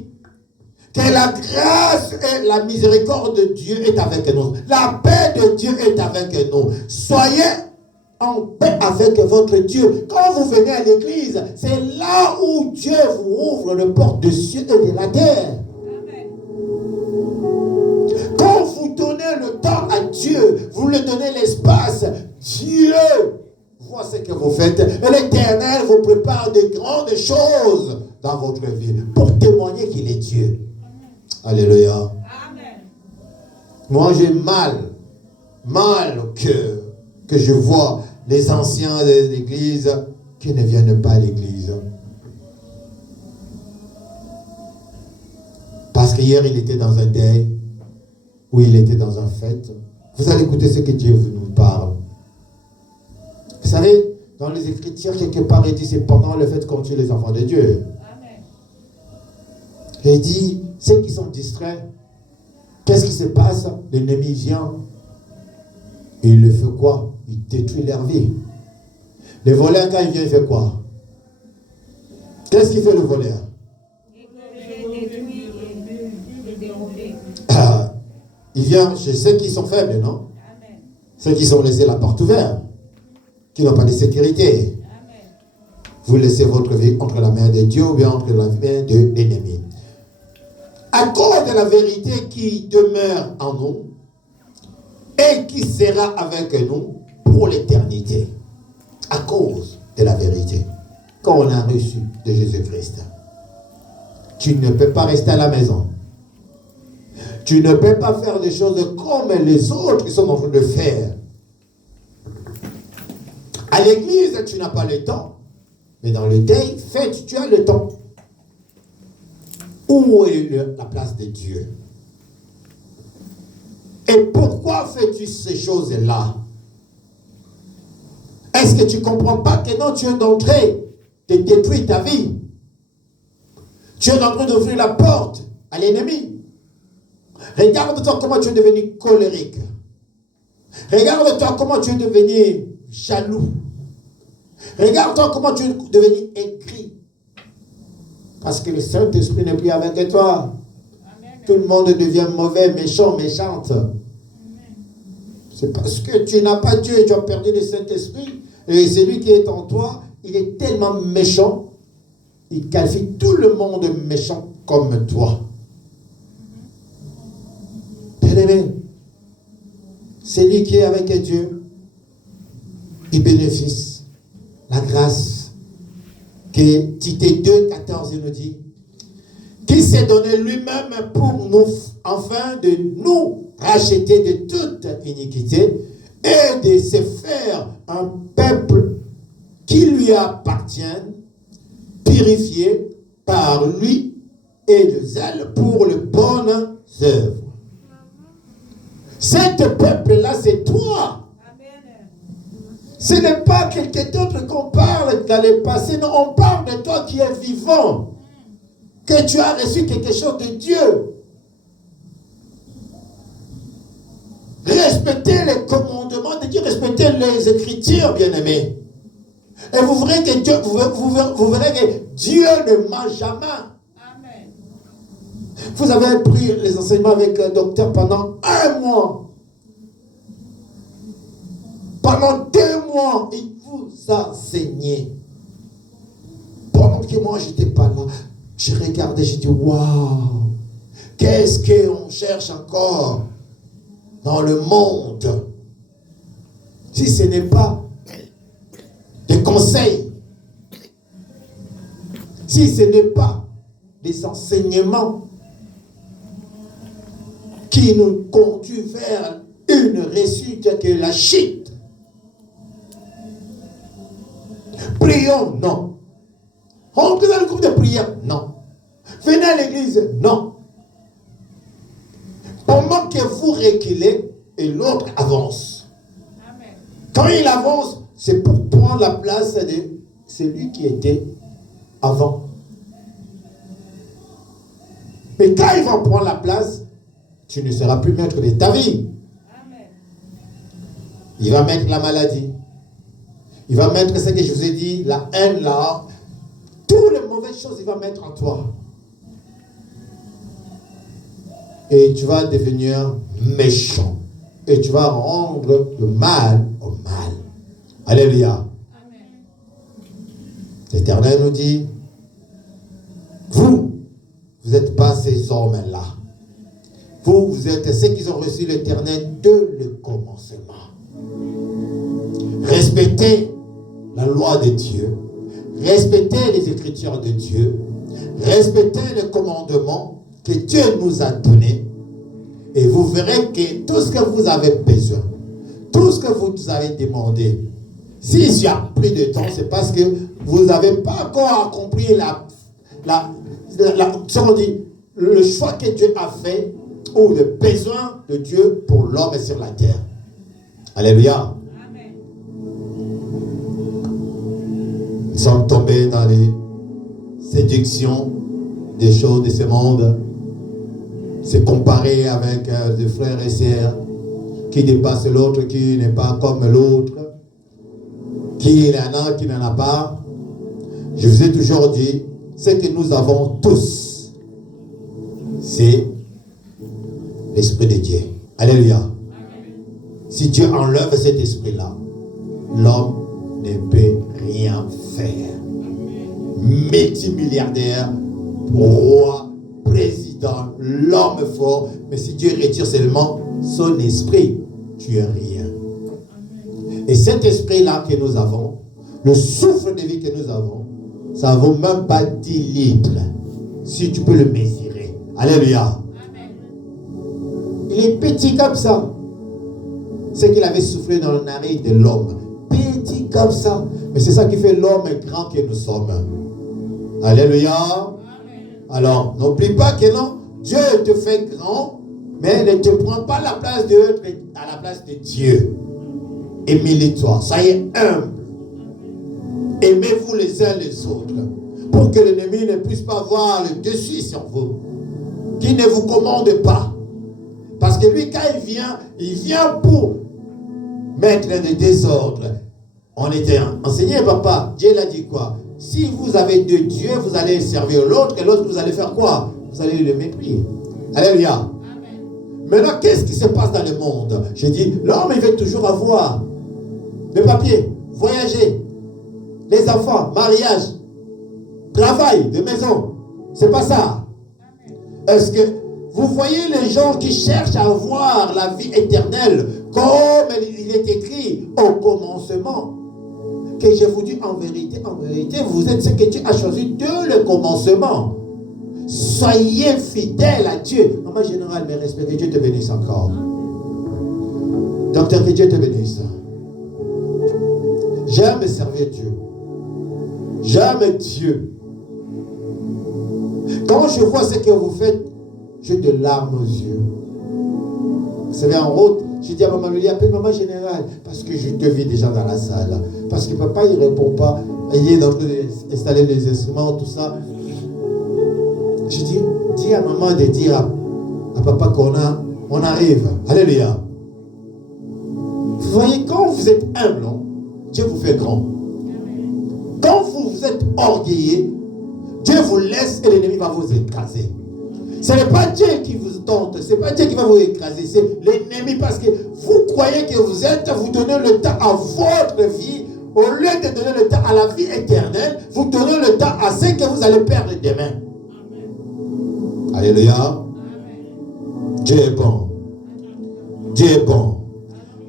que la grâce et la miséricorde de Dieu est avec nous. La paix de Dieu est avec nous. Soyez en paix avec votre Dieu. Quand vous venez à l'église, c'est là où Dieu vous ouvre les portes des cieux et de la terre. Amen. Quand vous donnez le temps à Dieu, vous lui donnez l'espace, Dieu voit ce que vous faites. Et l'Éternel vous prépare de grandes choses dans votre vie pour témoigner qu'il est Dieu. Alléluia. Amen. Moi, j'ai mal au cœur que je vois les anciens de l'église qui ne viennent pas à l'église. Parce qu'hier, il était dans un deuil ou il était dans un fête. Vous allez écouter ce que Dieu nous parle. Vous savez, dans les Écritures, quelque part, il dit c'est pendant le fête qu'on tue les enfants de Dieu. Amen. Et il dit ceux qui sont distraits, qu'est-ce qui se passe? L'ennemi vient et il le fait quoi? Il détruit leur vie. Le voleur, quand il vient, il fait quoi? Qu'est-ce qu'il fait le voleur? Il vient chez ceux qui sont faibles, non? Amen. Ceux qui sont laissés la porte ouverte, qui n'ont pas de sécurité. Amen. Vous laissez votre vie entre la main de Dieu ou bien entre la main de l'ennemi. À cause de la vérité qui demeure en nous et qui sera avec nous pour l'éternité. À cause de la vérité qu'on a reçue de Jésus-Christ. Tu ne peux pas rester à la maison. Tu ne peux pas faire des choses comme les autres qui sont en train de faire. À l'église, tu n'as pas le temps. Mais dans le deuil, fête, tu as le temps. Où est la place de Dieu? Et pourquoi fais-tu ces choses-là? Est-ce que tu ne comprends pas que non, tu es en train de détruire ta vie? Tu es en train d'ouvrir la porte à l'ennemi. Regarde-toi comment tu es devenu colérique. Regarde-toi comment tu es devenu jaloux. Regarde-toi comment tu es devenu aigri. Parce que le Saint-Esprit n'est plus avec toi. Amen. Tout le monde devient mauvais, méchant, méchante. Amen. C'est parce que tu n'as pas Dieu et tu as perdu le Saint-Esprit. Et celui qui est en toi, il est tellement méchant, il qualifie tout le monde méchant comme toi. Bien-aimé, celui qui est avec Dieu, il bénéficie la grâce que Tite 2, 14 nous dit, qui s'est donné lui-même pour nous, afin de nous racheter de toute iniquité et de se faire un peuple qui lui appartient, purifié par lui et de zèle pour les bonnes œuvres. Cet peuple-là, c'est toi. Amen. Ce n'est pas quelqu'un d'autre qu'on parle dans le passé. Non, on parle de toi qui es vivant. Que tu as reçu quelque chose de Dieu. Respectez les commandements de Dieu, respectez les Écritures, bien-aimés. Et vous verrez que Dieu, vous verrez que Dieu ne ment jamais. Amen. Vous avez pris les enseignements avec le docteur pendant 1 mois. Pendant 2 mois, il vous a enseigné. Pendant que moi, je n'étais pas là, je regardais, je dis, waouh, qu'est-ce qu'on cherche encore dans le monde? Si ce n'est pas des conseils, si ce n'est pas des enseignements qui nous conduisent vers une réussite que la chute. Prions, non. Rentrez dans le groupe de prière, non. Venez à l'église, non. Pendant que vous reculez et l'autre avance. Amen. Quand il avance, c'est pour prendre la place de celui qui était avant. Mais quand il va prendre la place, tu ne seras plus maître de ta vie. Amen. Il va mettre la maladie. Il va mettre ce que je vous ai dit, la haine, là. Toutes les mauvaises choses, il va mettre en toi. Et tu vas devenir méchant. Et tu vas rendre le mal au mal. Alléluia. L'Éternel nous dit, vous n'êtes pas ces hommes-là. Vous êtes ceux qui ont reçu l'Éternel de le commencement. Respectez la loi de Dieu. Respectez les Écritures de Dieu. Respectez les commandements que Dieu nous a donnés. Et vous verrez que tout ce que vous avez besoin, tout ce que vous avez demandé, s'il y a plus de temps, c'est parce que vous n'avez pas encore accompli le choix que Dieu a fait ou le besoin de Dieu pour l'homme sur la terre. Alléluia. Amen. Nous sommes tombés dans les séductions des choses de ce monde. Se comparer avec des frères et sœurs qui dépassent l'autre, qui n'est pas comme l'autre, qui en a, qui n'en a pas. Je vous ai toujours dit, ce que nous avons tous, c'est l'Esprit de Dieu. Alléluia. Amen. Si Dieu enlève cet esprit-là, l'homme ne peut rien faire. Multimilliardaire, roi, président, l'homme fort, mais si Dieu retire seulement son esprit, tu es rien. Et cet esprit-là que nous avons, le souffle de vie que nous avons, ça ne vaut même pas 10 litres, si tu peux le mesurer. Alléluia. Amen. Il est petit comme ça. C'est qu'il avait soufflé dans le narine de l'homme. Petit comme ça. Mais c'est ça qui fait l'homme grand que nous sommes. Alléluia. Amen. Alors, n'oublie pas que non, Dieu te fait grand, mais ne te prends pas la place de à la place de Dieu. Humilie-toi, soyez humble. Aimez-vous les uns les autres, pour que l'ennemi ne puisse pas avoir le dessus sur vous, qu'il ne vous commande pas. Parce que lui, quand il vient pour mettre le désordre. On était enseigné, papa. Dieu l'a dit quoi? Si vous avez deux dieux, vous allez servir l'autre, et l'autre, vous allez faire quoi? Vous allez le mépriser. Alléluia. Amen. Maintenant, qu'est-ce qui se passe dans le monde? J'ai dit, l'homme, il veut toujours avoir le papier, voyager, les enfants, mariage, travail, de maison. C'est pas ça. Est-ce que vous voyez les gens qui cherchent à avoir la vie éternelle, comme il est écrit au commencement? Que je vous dis en vérité, vous êtes ce que Dieu a choisi dès le commencement. Soyez fidèles à Dieu. Maman générale, mes respects, que Dieu te bénisse encore. Docteur, que Dieu te bénisse. J'aime servir Dieu. J'aime Dieu. Quand je vois ce que vous faites, j'ai de larmes aux yeux. Vous savez, en route, j'ai dit à maman, lui appelle maman générale, parce que je te vis déjà dans la salle. Parce que papa, il ne répond pas. Il est en train d'installer les instruments, tout ça. J'ai dit, dis à maman de dire à papa qu'on arrive. Alléluia. Vous voyez, quand vous êtes humble, Dieu vous fait grand. Quand vous êtes orgueilleux, Dieu vous laisse et l'ennemi va vous écraser. Ce n'est pas Dieu qui vous tente, ce n'est pas Dieu qui va vous écraser, c'est l'ennemi, parce que vous croyez que vous donnez le temps à votre vie, au lieu de donner le temps à la vie éternelle, vous donnez le temps à ce que vous allez perdre demain. Amen. Alléluia. Amen. Dieu est bon. Dieu est bon.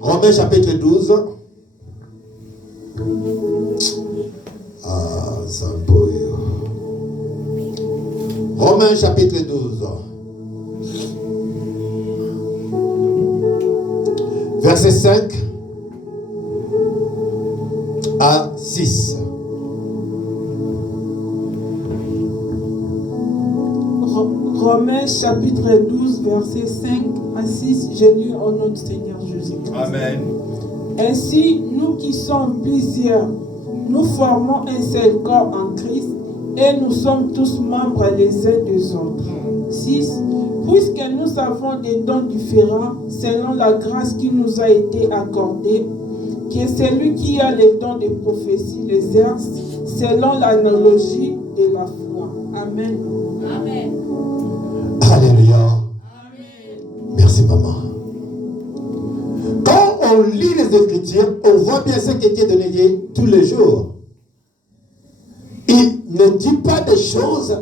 Romains chapitre 12. Ça peut. Romains chapitre 12. Verset 5 à 6. Romains chapitre 12, verset 5 à 6. Je lis au nom du Seigneur Jésus-Christ. Amen. Ainsi, nous qui sommes plusieurs, nous formons un seul corps en Christ et nous sommes tous membres les uns des autres. 6. Puisque nous avons des dons différents selon la grâce qui nous a été accordée, que celui qui a les dons de prophétie les exerce selon l'analogie de la foi. Amen. Amen. Alléluia. Amen. Merci maman. Quand on lit les Écritures, on voit bien ce que Dieu donne tous les jours. Il ne dit pas des choses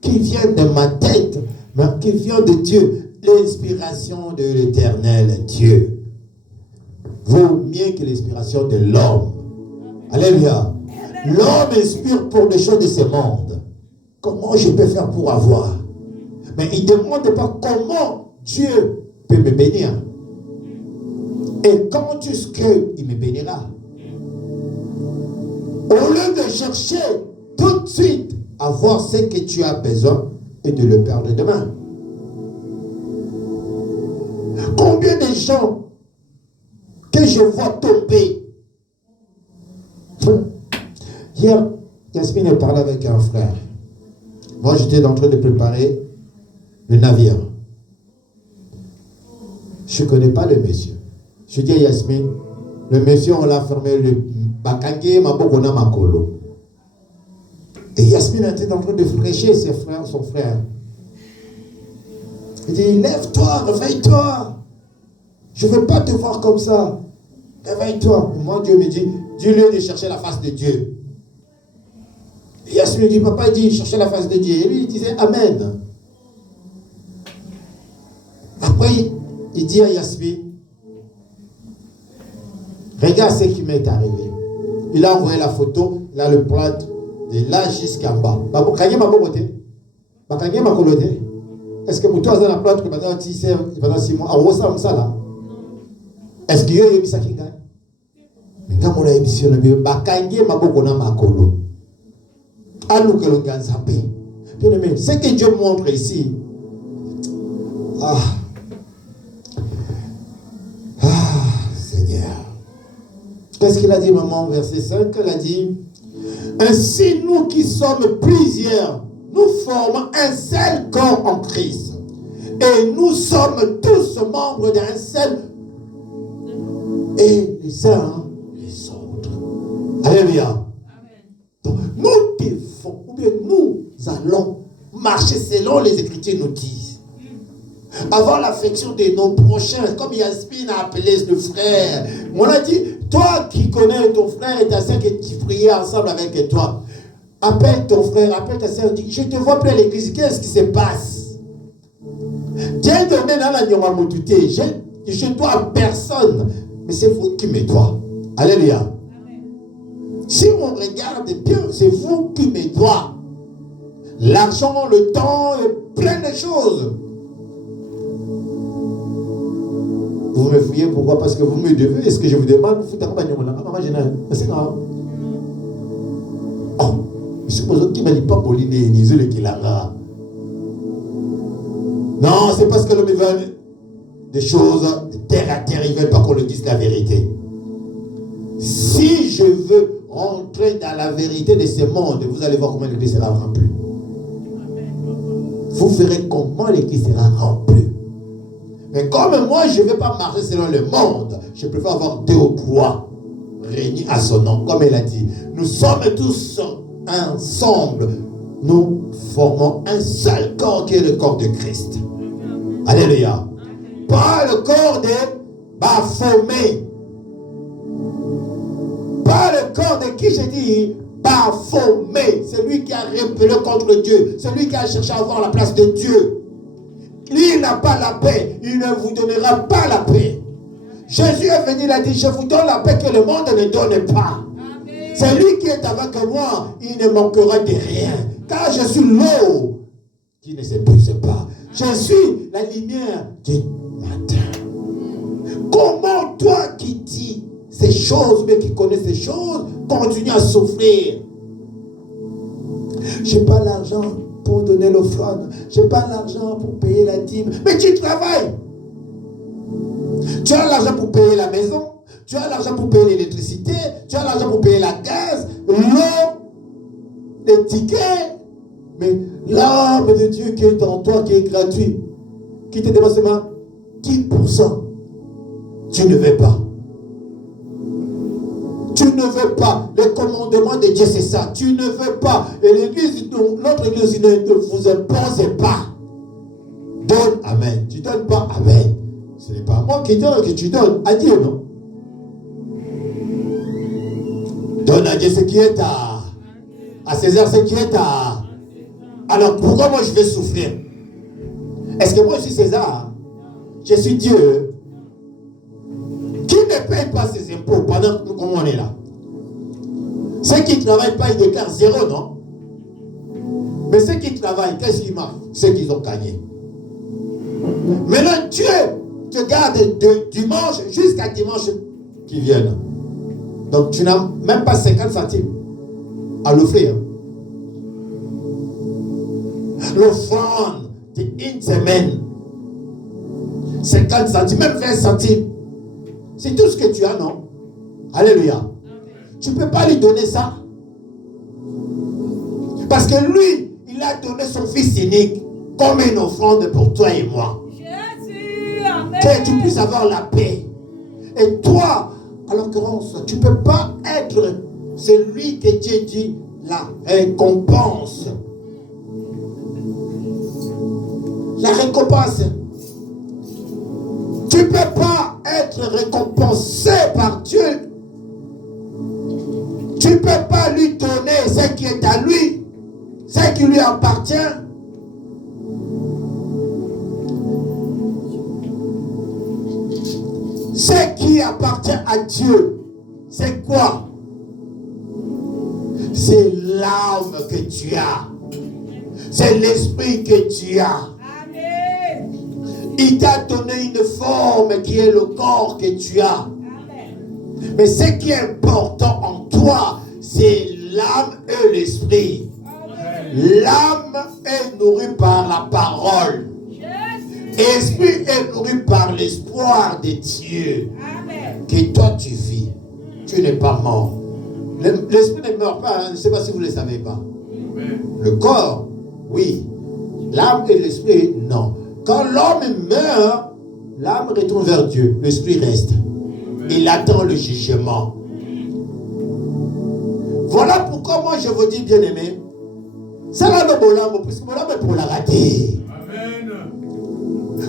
qui viennent de ma tête, mais qui viennent de Dieu. L'inspiration de l'Éternel Dieu vaut mieux que l'inspiration de l'homme. Alléluia. L'homme inspire pour des choses de ce monde. Comment je peux faire pour avoir? Mais il ne demande pas comment Dieu peut me bénir. Et quand est-ce qu'il me bénira? Au lieu de chercher tout de suite à voir ce que tu as besoin et de le perdre demain. Combien de gens que je vois tomber? Hier, Yasmine parlait avec un frère. Moi, j'étais en train de préparer le navire. Je ne connais pas le monsieur. Je dis à Yasmine, le monsieur, on l'a fermé le bakangé, mabokona makolo. Et Yasmine était en train de fraîcher son frère. Il dit, lève-toi, réveille-toi. Je ne veux pas te voir comme ça. Réveille-toi. Et moi, Dieu me dit, dis-lui de chercher la face de Dieu. Et Yasmine dit, papa dit, chercher la face de Dieu. Et lui, il disait, Amen. Après, il dit à Yasmine, regarde ce qui m'est arrivé. Il a envoyé la photo, il a le plan de là jusqu'en bas. Est-ce que pour toi, ça n'a pas que pendant 6 mois, à Rosa, ça là? Est-ce qu'il y a eu ça qui gagne? Mais quand on a eu ça, Bakangé Mabokona Makolo. Alou que le gagne ça paye. Bien aimé, ce que Dieu montre ici. Seigneur. Qu'est-ce qu'il a dit, maman, verset 5? Il a dit, Ainsi, nous qui sommes plusieurs, nous formons un seul corps en Christ. Et nous sommes tous membres d'un seul. Et les uns, les autres. Alléluia. Donc, nous devons, ou bien nous allons marcher selon les Écritures nous disent. Avoir l'affection de nos prochains, comme Yasmine a appelé le frère. On a dit, toi qui connais ton frère et ta soeur qui priaient ensemble avec toi, appelle ton frère, appelle ta soeur, dis, je te vois plus à l'église, qu'est-ce qui se passe? Dieu donné dans la nyomamoututé, je ne dois à personne, mais c'est vous qui me doit. Alléluia. Si on regarde bien, c'est vous qui me doit. L'argent, le temps, et plein de choses. Vous me fouillez, pourquoi? Parce que vous me devez. Est-ce que je vous demande? Oh, c'est pour ça qu'il ne m'a dit pas Pauline et Nizule qui l'a. Non, c'est parce que l'homme veut des choses de terre à terre. Il ne veut pas qu'on le dise la vérité. Si je veux rentrer dans la vérité de ce monde, vous allez voir comment l'église sera remplie. Vous verrez comment l'église sera remplie. Mais comme moi, je ne vais pas marcher selon le monde, je préfère avoir 2 ou 3 réunis à son nom. Comme elle a dit, nous sommes tous ensemble. Nous formons un seul corps qui est le corps de Christ. Alléluia. Pas le corps de Baphomet. Pas le corps de qui j'ai dit Baphomet. Celui qui a rébellé contre Dieu. Celui qui a cherché à avoir la place de Dieu. Lui, il n'a pas la paix. Il ne vous donnera pas la paix. Jésus est venu, il a dit, je vous donne la paix que le monde ne donne pas. C'est lui qui est avec moi, il ne manquera de rien. Car je suis l'eau qui ne s'épuise pas. Je suis la lumière du matin. Comment toi qui dis ces choses, mais qui connais ces choses, continue à souffrir? Je n'ai pas l'argent pour donner l'offrande. Je n'ai pas l'argent pour payer la dîme. Mais tu travailles. Tu as l'argent pour payer la maison. Tu as l'argent pour payer l'électricité. Tu as l'argent pour payer la gaz, l'eau, les tickets. Mais l'âme de Dieu qui est en toi, qui est gratuit, qui te demande seulement 10%. Tu ne veux pas. Tu ne veux pas. Le commandement de Dieu, c'est ça. Tu ne veux pas. Et l'église, notre église ne vous impose pas. Donne, amen. Tu ne donnes pas, amen. Ce n'est pas moi qui donne, que tu donnes. À Dieu, non? Donne à Dieu ce qui est à César ce qui est à. Alors pourquoi moi je vais souffrir? Est-ce que moi je suis César? Je suis Dieu. Qui ne paye pas ses impôts pendant que on est là? Ceux qui ne travaillent pas, ils déclarent 0, non? Mais ceux qui travaillent, qu'est-ce qui marche? Ceux qui ont gagné. Maintenant, Dieu te garde de dimanche jusqu'à dimanche qui viennent. Donc tu n'as même pas 50 centimes à l'offrir. L'offrande d'une semaine, 50 centimes, même 20 centimes. C'est tout ce que tu as, non? Alléluia. Tu ne peux pas lui donner ça. Parce que lui, il a donné son fils unique comme une offrande pour toi et moi. Jésus, amen. Que tu puisses avoir la paix. Et toi, à l'occurrence, tu ne peux pas être celui que Dieu dit la récompense. La récompense. Tu ne peux pas être récompensé par Dieu. Tu ne peux pas lui donner ce qui est à lui, ce qui lui appartient. Ce qui appartient à Dieu, c'est quoi? C'est l'âme que tu as. C'est l'esprit que tu as. Amen. Il t'a donné une forme qui est le corps que tu as. Amen. Mais ce qui est important en toi, c'est l'âme et l'esprit. L'âme est nourrie par la parole. L'esprit est nourri par l'espoir de Dieu. Amen. Que toi tu vis. Tu n'es pas mort. L'esprit ne meurt pas, hein. Je ne sais pas si vous ne le savez pas. Le corps, oui. L'âme et l'esprit, non. Quand l'homme meurt, l'âme retourne vers Dieu. L'esprit reste. Il attend le jugement. Voilà pourquoi moi je vous dis, bien aimé, c'est là le bolam, puisque bolam est pour la rater.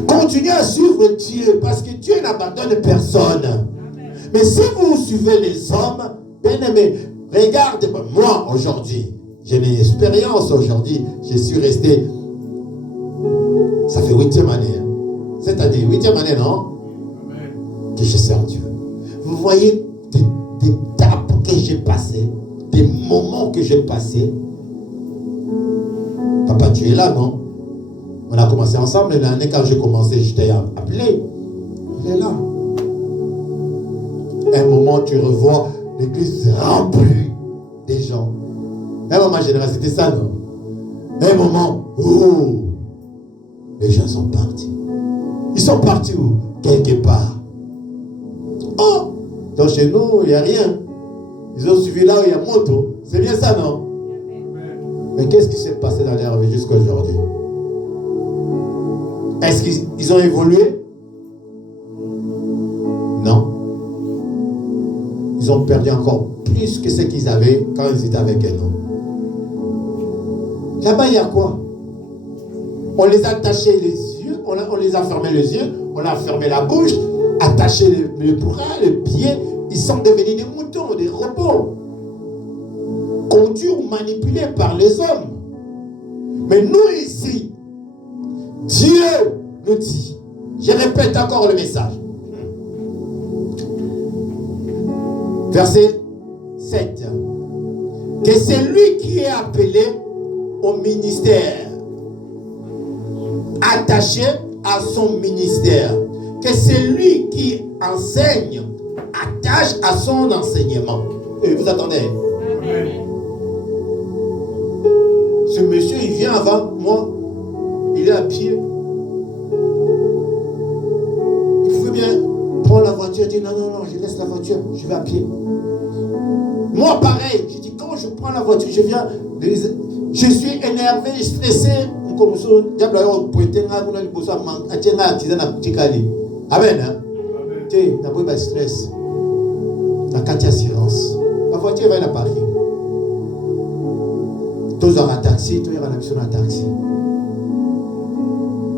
Continuez à suivre Dieu, parce que Dieu n'abandonne personne. Amen. Mais si vous suivez les hommes, bien aimé, regarde, moi aujourd'hui, j'ai une expérience aujourd'hui, je suis resté, ça fait 8e année, hein. Cette année, 8e année, non? Amen. Que je sers Dieu. Vous voyez des étapes que j'ai passées, des moments que j'ai passés. Papa, tu es là, non? On a commencé ensemble, l'année quand j'ai commencé, j'étais appelé. Il est là. Un moment, tu revois l'église remplie des gens. Un moment général, c'était ça, non? Un moment, oh, les gens sont partis. Ils sont partis où? Quelque part. Oh, donc chez nous, il n'y a rien. Ils ont suivi là où il y a moto. C'est bien ça, non? Mais qu'est-ce qui s'est passé dans leur vie jusqu'à aujourd'hui? Est-ce qu'ils ont évolué? Non. Ils ont perdu encore plus que ce qu'ils avaient quand ils étaient avec un homme. Là-bas, il y a quoi? On les a attachés les yeux, on les a fermés les yeux, on a fermé la bouche, attaché les bras, les pieds. Ils sont devenus des moutons, des robots, conduits ou manipulés par les hommes. Mais nous ici, Dieu nous dit, je répète encore le message. Verset 7. Que c'est lui qui est appelé au ministère, attaché à son ministère. Que c'est lui qui enseigne, attache à son enseignement. Et vous attendez? Amen. Ce monsieur, il vient avant moi. Il est à pied. Il pouvait bien prendre la voiture et dire non, je laisse la voiture, je vais à pied. Moi, pareil, je dis quand je prends la voiture, je viens, je suis énervé, stressé. Comme ça, diable a pointé là, on a le besoin de Amen. Tu n'as pas de stress. La carte d'assurance. La voiture va à Paris. Tu as un taxi, tu as une mission à taxi.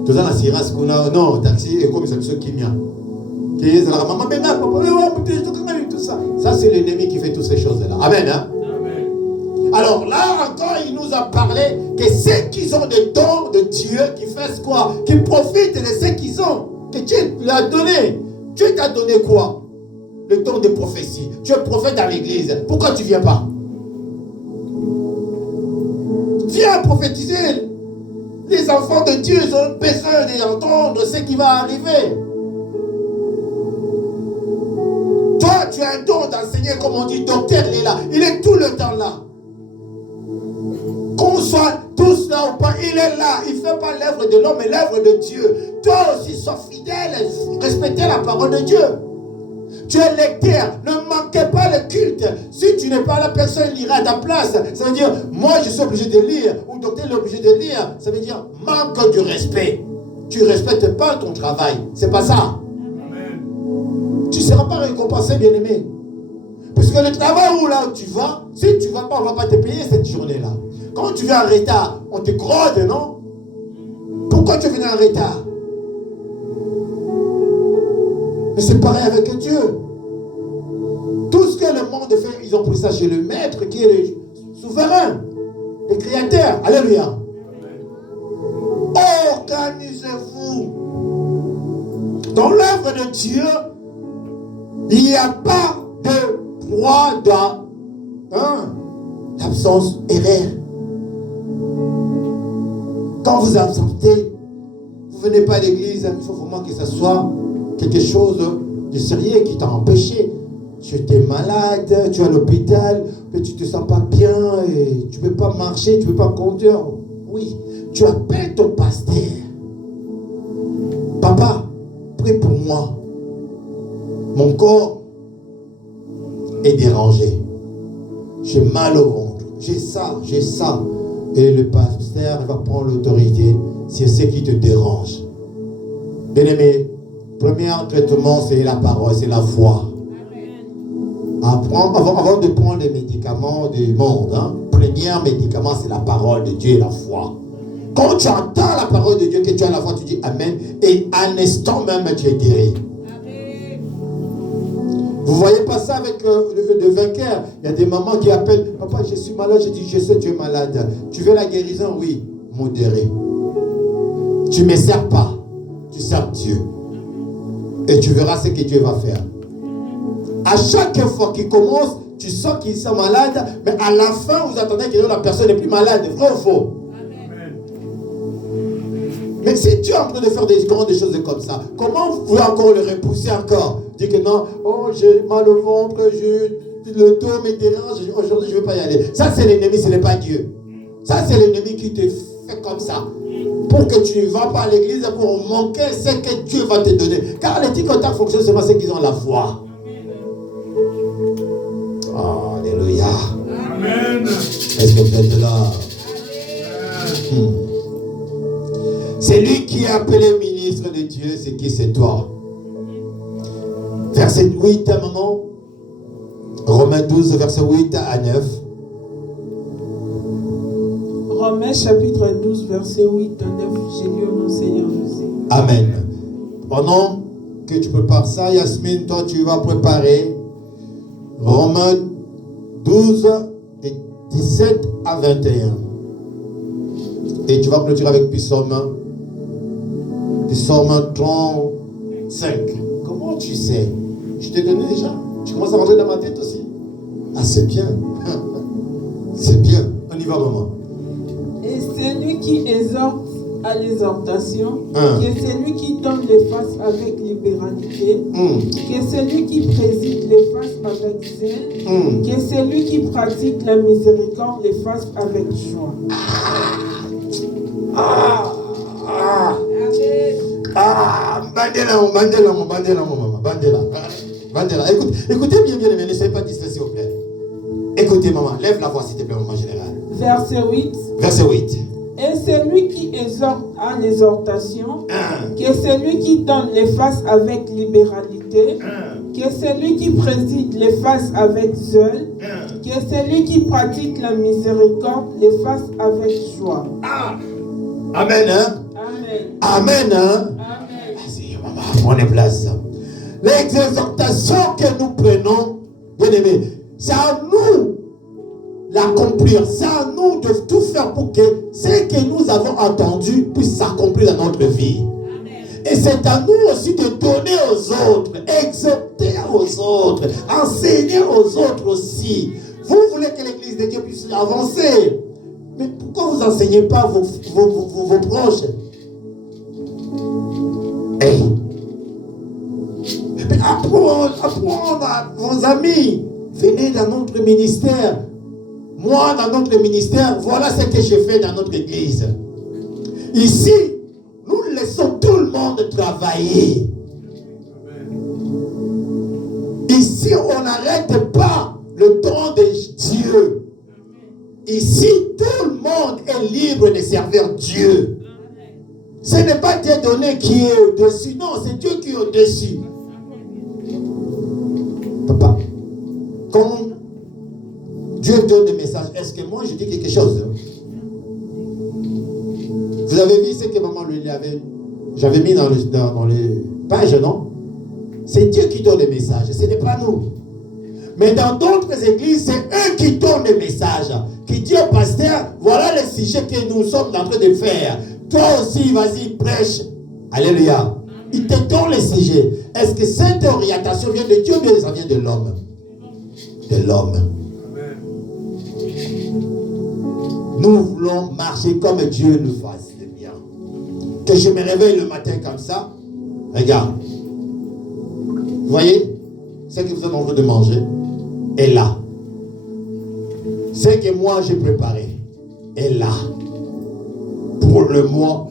Tu as l'assurance qu'on a. Non, taxi, et comme ça, c'est qui vient. Tout ça. Ça, c'est l'ennemi qui fait toutes ces choses-là. Amen. Hein? Amen. Alors là encore, il nous a parlé que ceux qui ont des dons de Dieu, qui fassent quoi? Qui profitent de ce qu'ils ont. Que Dieu l'a donné. Dieu t'a donné quoi? Le don de prophétie. Tu es prophète dans l'église. Pourquoi tu ne viens pas? Viens prophétiser. Les enfants de Dieu ils ont besoin d'entendre ce qui va arriver. Toi, tu as un don d'enseigner, comme on dit, docteur, il est là. Il est tout le temps là. Qu'on soit tous là ou pas, il est là. Il ne fait pas l'œuvre de l'homme, mais l'œuvre de Dieu. Toi aussi, sois fidèle, respectez la parole de Dieu. Tu es lecteur, ne manquez pas le culte. Si tu n'es pas là, personne lira à ta place. Ça veut dire, moi je suis obligé de lire, ou docteur est obligé de lire. Ça veut dire, manque du respect. Tu ne respectes pas ton travail. C'est pas ça. Amen. Tu ne seras pas récompensé, bien-aimé. Parce que le travail où là où tu vas, si tu ne vas pas, on ne va pas te payer cette journée-là. Quand tu viens en retard, on te grode, non? Pourquoi tu viens en retard? Mais c'est pareil avec Dieu. Tout ce que le monde fait, ils ont pris ça chez le maître qui est le souverain, le créateur. Alléluia. Organisez-vous. Dans l'œuvre de Dieu, il n'y a pas de droit d'absence, erreur. Quand vous absentez, vous ne venez pas à l'église, il faut vraiment que ça soit quelque chose de sérieux qui t'a empêché. Tu étais malade, tu es à l'hôpital, mais tu ne te sens pas bien, et tu ne peux pas marcher, tu ne peux pas conduire. Oui, tu appelles ton pasteur. Papa, prie pour moi. Mon corps est dérangé. j'ai mal au ventre, j'ai ça. Et le pasteur va prendre l'autorité sur ce qui te dérange. Bien-aimé, premier traitement, c'est la parole, c'est la foi. Avant de prendre les médicaments du monde, premier médicament, c'est la parole de Dieu et la foi. Quand tu entends la parole de Dieu, que tu as la foi, tu dis Amen, et à l'instant même, tu es guéri. Vous ne voyez pas ça avec le vainqueur. Il y a des mamans qui appellent, papa, je suis malade. Je dis, je sais, tu es malade. Tu veux la guérison? Oui, modéré. Tu ne me sers pas, tu sers Dieu. Et tu verras ce que Dieu va faire. À chaque fois qu'il commence, tu sens qu'il est malade, mais à la fin, vous attendez que la personne n'est plus malade. Vrai ou faux? Mais si tu es en train de faire des grandes choses comme ça, comment vous pouvez encore le repousser encore? Dire que non, oh j'ai mal au ventre, le dos me dérange, aujourd'hui je ne veux pas y aller. Ça c'est l'ennemi, ce n'est pas Dieu. Ça c'est l'ennemi qui te fait comme ça. Pour que tu ne vas pas à l'église, pour manquer ce que Dieu va te donner. Car les tic-tac fonctionnent seulement ceux qui ont la foi. Oh, alléluia. Amen. Est-ce que vous êtes là? C'est lui qui a appelé ministre de Dieu, c'est qui? C'est toi. Verset 8 à maman. Romains 12, verset 8 à 9. Romains chapitre 12, verset 8 à 9. J'ai lu au nom Seigneur Jésus. Amen. Pendant que tu prépares ça, Yasmine, toi tu vas préparer Romains 12, et 17 à 21. Et tu vas clôturer avec Psaume 35. Comment tu sais? Je t'ai donné déjà. Tu commences à rentrer dans ma tête aussi. Ah, c'est bien. C'est bien. On y va, maman. Et c'est lui qui exhorte à l'exhortation, que c'est lui qui donne les faces avec libéralité, que c'est lui qui préside les faces avec zèle, que c'est lui qui pratique la miséricorde les faces avec joie. Bandela. Écoutez bien, ne laissez pas distraire, s'il vous plaît. Écoutez, maman, lève la voix, s'il te plaît, maman générale. Verset 8. Verset 8. Et c'est lui qui exhorte à l'exhortation, que c'est lui qui donne les faces avec libéralité, que c'est lui qui préside les faces avec zèle, que c'est lui qui pratique la miséricorde les faces avec joie. Amen, hein? Amen. Amen, hein? Amen. Vas-y, maman, prenez place. L'exhortation que nous prenons, bien aimé, c'est à nous l'accomplir. C'est à nous de tout faire pour que ce que nous avons entendu puisse s'accomplir dans notre vie. Amen. Et c'est à nous aussi de donner aux autres, exhorter aux autres, enseigner aux autres aussi. Vous voulez que l'église de Dieu puisse avancer. Mais pourquoi vous n'enseignez pas vos proches? Hey. Apprendre à vos amis. Venez dans notre ministère. Moi, dans notre ministère, voilà ce que je fais dans notre église. Ici, nous laissons tout le monde travailler. Ici, on n'arrête pas le temps de Dieu. Ici, tout le monde est libre de servir Dieu. Ce n'est pas Dieu donné qui est au-dessus. Non, c'est Dieu qui est au-dessus. Papa, quand Dieu donne des messages, est-ce que moi je dis quelque chose? Vous avez vu ce que maman lui avait, j'avais mis dans les pages, non? C'est Dieu qui donne les messages, ce n'est pas nous. Mais dans d'autres églises, c'est eux qui donnent les messages. Qui dit au pasteur, voilà le sujet que nous sommes en train de faire. Toi aussi, vas-y, prêche. Alléluia. Il te donne le sujet. Est-ce que cette orientation vient de Dieu ou bien ça vient de l'homme? De l'homme. Nous voulons marcher comme Dieu nous fasse de bien. Que je me réveille le matin comme ça. Regarde. Vous voyez? Ce que vous êtes en train de manger est là. Ce que moi j'ai préparé est là. Pour le mois.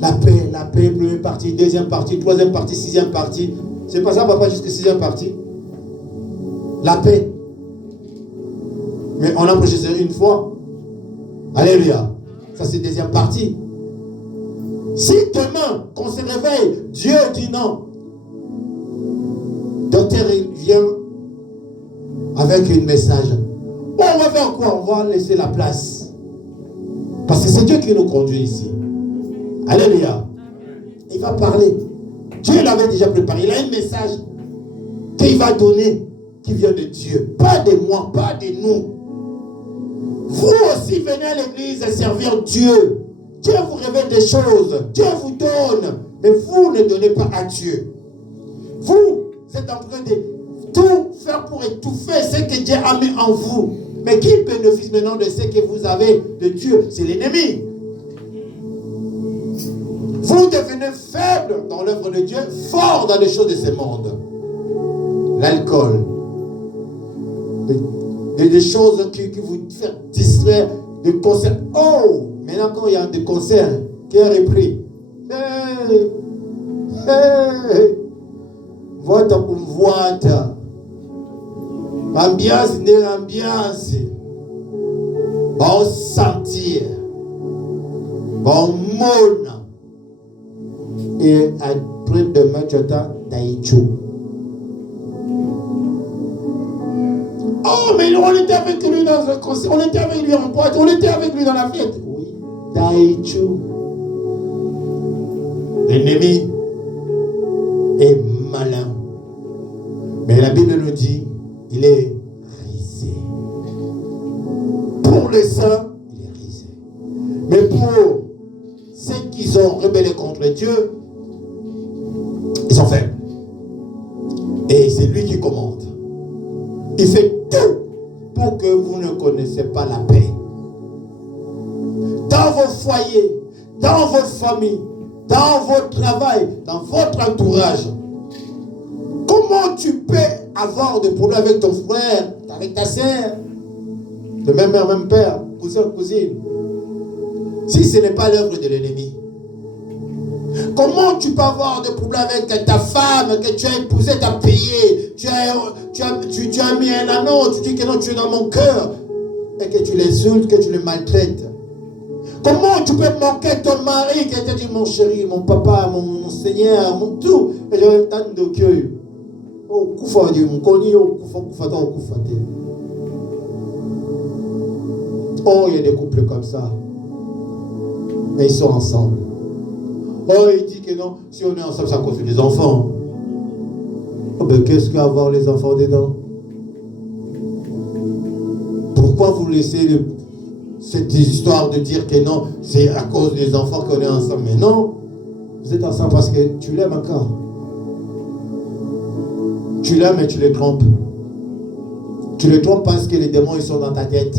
La paix, première partie, deuxième partie, troisième partie, sixième partie. C'est pas ça, papa, jusqu'à sixième partie. La paix. Mais on a prêché ça une fois. Alléluia. Ça, c'est la deuxième partie. Si demain, qu'on se réveille, Dieu dit non. Docteur vient avec un message. On va faire quoi? On va laisser la place. Parce que c'est Dieu qui nous conduit ici. Alléluia. Il va parler. Dieu l'avait déjà préparé. Il a un message qu'il va donner qui vient de Dieu. Pas de moi, pas de nous. Vous aussi venez à l'église servir Dieu. Dieu vous révèle des choses. Dieu vous donne. Mais vous ne donnez pas à Dieu. Vous êtes en train de tout faire pour étouffer ce que Dieu a mis en vous. Mais qui bénéficie maintenant de ce que vous avez de Dieu? C'est l'ennemi. Vous devenez faible dans l'œuvre de Dieu, fort dans les choses de ce monde. L'alcool. Des choses qui vous font distraire. Des concerts. Oh! Maintenant, quand il y a des concerts qui est repris. Hey! Hey! Votre voix. Ambiance, ambiance. Bon sentir. Bon monde. Et après demain, tu attends Daïchou. Oh, mais on était avec lui dans un concert, on était avec lui en boîte, on était avec lui dans la fête. Oui, Daïchou. L'ennemi est malin. Mais la Bible nous dit, il est risé. Pour les saints, il est risé. Mais pour ceux qui ont rebellé contre Dieu, ils sont faibles. Et c'est lui qui commande. Il fait tout pour que vous ne connaissiez pas la paix. Dans vos foyers, dans vos familles, dans votre travail, dans votre entourage. Comment tu peux avoir des problèmes avec ton frère, avec ta soeur, de même mère, même père, cousin, cousine, si ce n'est pas l'œuvre de l'ennemi? Comment tu peux avoir des problèmes avec ta femme que tu as épousée, tu as payé, tu as mis un anneau, tu dis que non, tu es dans mon cœur, et que tu l'insultes, que tu le maltraites? Comment tu peux manquer ton mari qui te dit mon chéri, mon papa, mon Seigneur, mon tout, et je vais t'en de cœur. Oh, koufa di mkoni, oh, koufa. Oh, il y a des couples comme ça. Mais ils sont ensemble. Oh, il dit que non, si on est ensemble, ça cause des enfants. Oh, ben qu'est-ce qu'il y a à avoir les enfants dedans? Pourquoi vous laissez cette histoire de dire que non, c'est à cause des enfants qu'on est ensemble? Mais non, vous êtes ensemble parce que tu l'aimes encore. Tu l'aimes mais tu le trompes. Tu le trompes parce que les démons ils sont dans ta tête.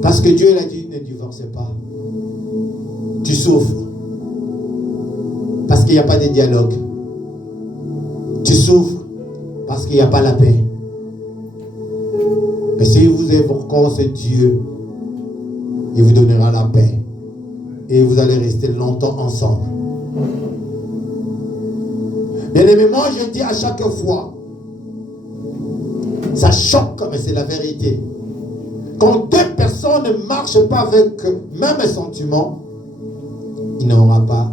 Parce que Dieu l'a dit, ne divorcez pas. Tu souffres. Parce qu'il n'y a pas de dialogue. Tu souffres parce qu'il n'y a pas la paix. Mais si vous évoquez ce Dieu, il vous donnera la paix. Et vous allez rester longtemps ensemble. Bien aimé, moi je dis à chaque fois, ça choque, mais c'est la vérité. Quand deux personnes ne marchent pas avec le même sentiment, il n'aura pas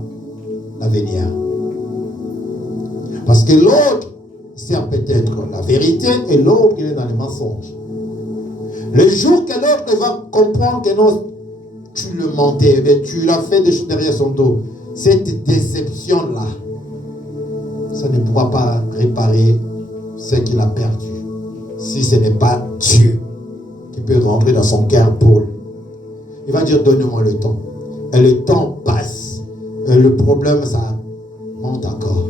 l'avenir. Parce que l'autre sert peut-être la vérité et l'autre il est dans les mensonges. Le jour que l'autre va comprendre que non, tu le mentais, mais tu l'as fait des choses derrière son dos, cette déception-là, ça ne pourra pas réparer ce qu'il a perdu. Si ce n'est pas Dieu qui peut rentrer dans son cœur pour lui. Il va dire, donne-moi le temps. Et le temps passe. Et le problème, ça monte encore.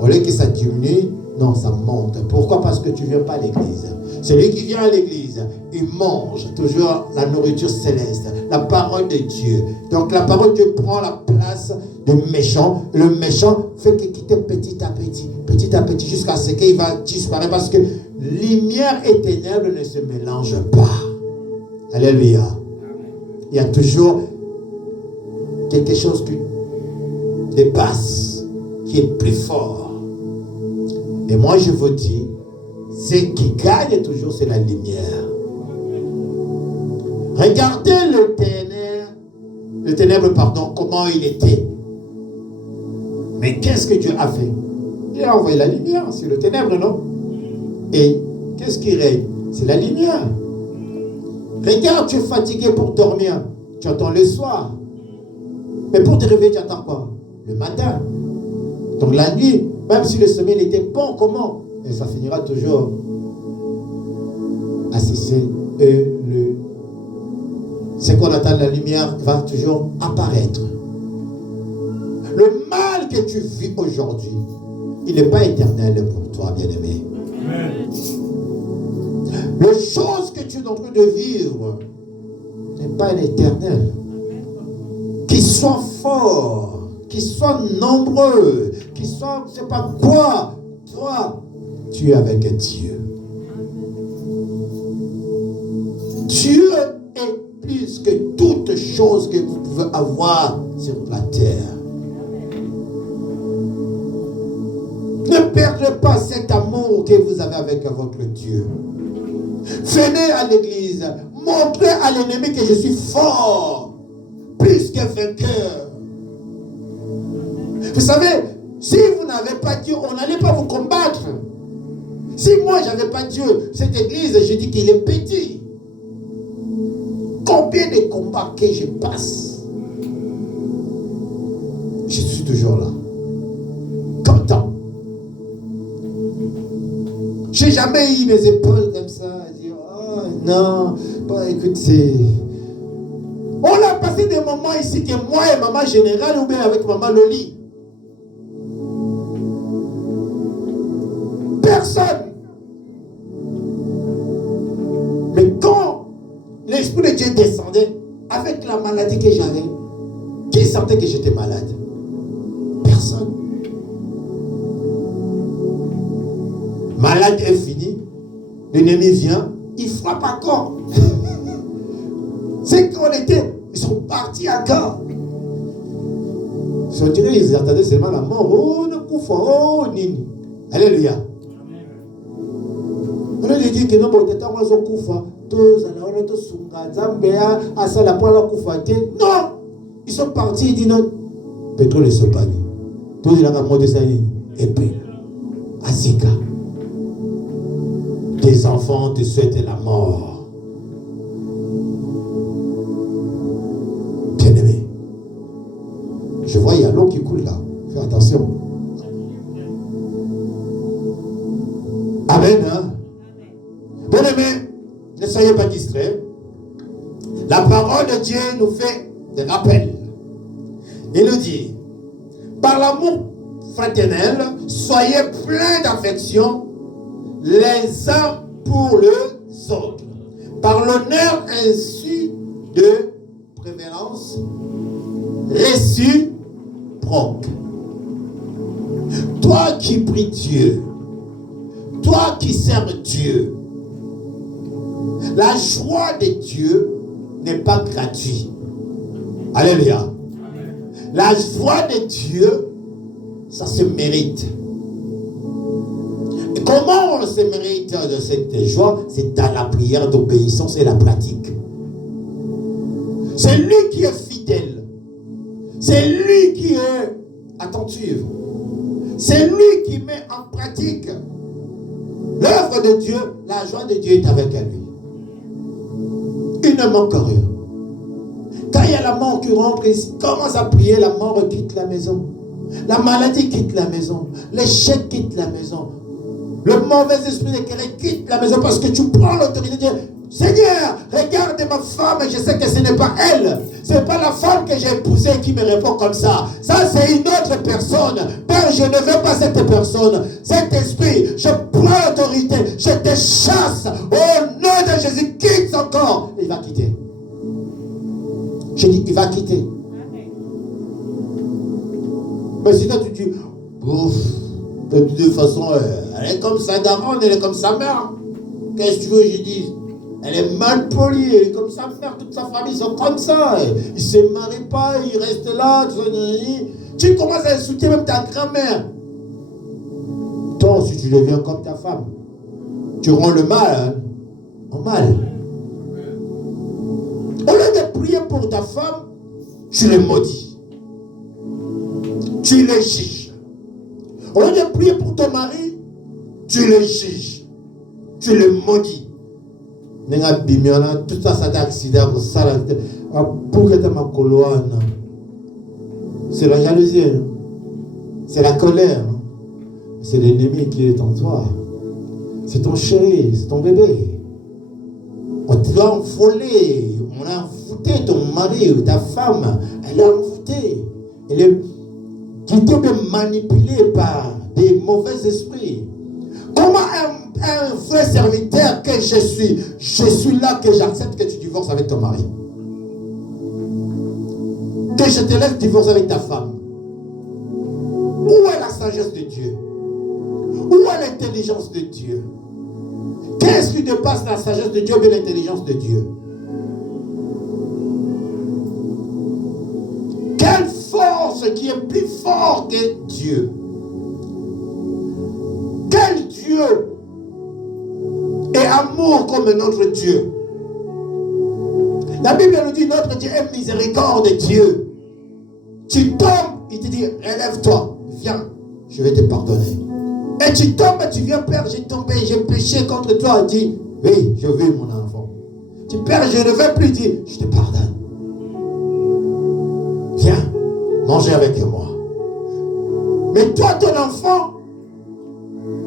Au lieu que ça diminue, non, ça monte. Pourquoi? Parce que tu ne viens pas à l'église. Celui qui vient à l'église, il mange toujours la nourriture céleste, la parole de Dieu. Donc la parole de Dieu prend la place du méchant. Le méchant fait qu'il quitte petit à petit, jusqu'à ce qu'il va disparaître. Parce que lumière et ténèbres ne se mélangent pas. Alléluia. Il y a toujours quelque chose qui dépasse, qui est plus fort. Et moi je vous dis, ce qui gagne toujours, c'est la lumière. Regardez le ténèbre, pardon, comment il était. Mais qu'est-ce que Dieu a fait? Il a envoyé la lumière sur le ténèbre, non? Et qu'est-ce qui règne? C'est la lumière. Regarde, tu es fatigué pour dormir. Tu attends le soir. Mais pour te réveiller, tu attends quoi? Le matin. Donc la nuit, même si le sommeil était bon, comment? Et ça finira toujours à cesser. Ce qu'on attend, la lumière va toujours apparaître. Le mal que tu vis aujourd'hui, il n'est pas éternel pour toi, bien-aimé. Les choses que tu es en train de vivre n'est pas l'éternel. Qu'ils soient forts, qu'ils soient nombreux, qu'ils soient, je ne sais pas quoi, toi, tu es avec Dieu. Dieu est plus que toute chose que vous pouvez avoir sur la terre. Ne perdez pas cet amour que vous avez avec votre Dieu. Venez à l'église, montrez à l'ennemi que je suis fort, plus que vainqueur. Vous savez, si vous n'avez pas Dieu, on n'allait pas vous combattre. Si moi je n'avais pas Dieu, cette église, je dis qu'il est petit. Combien de combats que je passe, je suis toujours là. Content. J'ai jamais eu mes épaules comme ça, à dire, oh non, bon, écoute, c'est... On a passé des moments ici que moi et maman générale ou bien avec maman Loli. Personne. Mais quand l'Esprit de Dieu descendait avec la maladie que j'avais, qui sentait que j'étais malade? Personne. Malade est fini, l'ennemi vient, il frappe encore. C'est qu'on était, ils sont partis encore. On dirait qu'ils attendaient seulement la mort. Oh, ne koufa, oh, nini. Alléluia. On a dit que non, bon, t'es en train de koufa. Non, ils sont partis, ils disent non. Pétrole et Sopani. Tout il a monté ça, et puis, Azika. Tes enfants te souhaitent la mort. Bien-aimé, je vois, il y a l'eau qui coule là. Fais attention. Amen. Hein? Bien-aimé, ne soyez pas distraits. La parole de Dieu nous fait des rappels. Il nous dit, par l'amour fraternel, soyez pleins d'affection les uns pour les autres, par l'honneur ainsi de préférence réciproque. Toi qui pries Dieu, toi qui sers Dieu, la joie de Dieu n'est pas gratuite. Alléluia. La joie de Dieu, ça se mérite. Et comment on se mérite de cette joie? C'est dans la prière d'obéissance et la pratique. C'est lui qui est fidèle. C'est lui qui est attentif. C'est lui qui met en pratique l'œuvre de Dieu. La joie de Dieu est avec lui. Il ne manque rien. Quand il y a la mort qui rentre, il commence à prier, la mort quitte la maison. La maladie quitte la maison. L'échec quitte la maison. Le mauvais esprit de querer quitte la maison parce que tu prends l'autorité de Dieu. Seigneur, regarde ma femme, je sais que ce n'est pas elle. Ce n'est pas la femme que j'ai épousée qui me répond comme ça. Ça, c'est une autre personne. Père, je ne veux pas cette personne. Cet esprit, je prends l'autorité, je te chasse. Au nom de Jésus, quitte son corps. Il va quitter. Je dis, il va quitter. Mais sinon, tu dis, ouf, de toute façon, elle est comme ça d'avant, elle est comme sa mère. Qu'est-ce que tu veux que je dise? Elle est mal polie, elle est comme sa mère, toute sa famille sont comme ça. Ils ne se marient pas, ils restent là. Tu commences à insulter même ta grand-mère. Toi, si tu deviens comme ta femme, tu rends le mal en mal. prier pour ta femme, tu le maudis. Tu le juges. Au lieu de prier pour ton mari, tu le juges. Tu le maudis. Tout ça, ça t'accident pour ça. Pour que tu m'as coloane. C'est la jalousie. C'est la colère. C'est l'ennemi qui est en toi. C'est ton chéri, c'est ton bébé. On t'a envolé. On a envoûté ton mari ou ta femme. Elle est envoûtée. Elle est guidée, manipulée par des mauvais esprits. Comment un vrai serviteur que je suis là, que j'accepte que tu divorces avec ton mari? Que je te laisse divorcer avec ta femme? Où est la sagesse de Dieu? Où est l'intelligence de Dieu? Qu'est-ce qui dépasse la sagesse de Dieu et l'intelligence de Dieu? Quelle force qui est plus forte que Dieu? Quel Dieu est amour comme notre Dieu? La Bible nous dit notre Dieu est miséricorde de Dieu. Tu tombes, il te dit relève-toi, viens, je vais te pardonner. Et tu tombes, tu viens, Père, j'ai tombé, j'ai péché contre toi. Il dit, oui, je veux mon enfant. Tu Père, je ne veux plus, dire, je te pardonne. Viens, manger avec moi. Mais toi, ton enfant,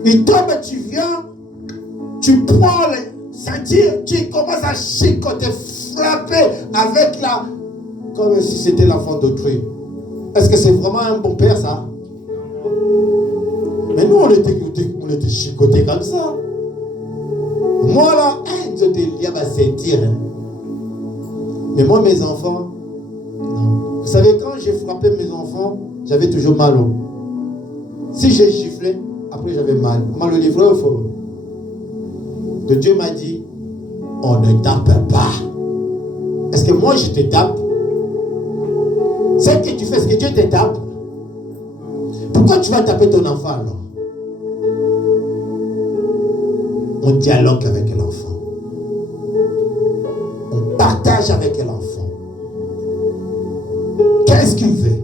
il tombe, tu viens, tu prends le ceinture, tu commences à chicoter, frapper avec la... Comme si c'était l'enfant d'autrui. Est-ce que c'est vraiment un bon père, ça? Mais nous, on était chicotés comme ça. Moi, là, j'étais lié à ma ceinture. Mais moi, mes enfants, non. Vous savez, quand j'ai frappé mes enfants, j'avais toujours mal. Si j'ai giflé, après j'avais mal. Mal au livre, il faut. Que Dieu m'a dit, on ne tape pas. Est-ce que moi, je te tape? C'est que tu fais ce que Dieu te tape. Pourquoi tu vas taper ton enfant alors? On dialogue avec l'enfant. On partage avec l'enfant. Qu'est-ce qu'il veut?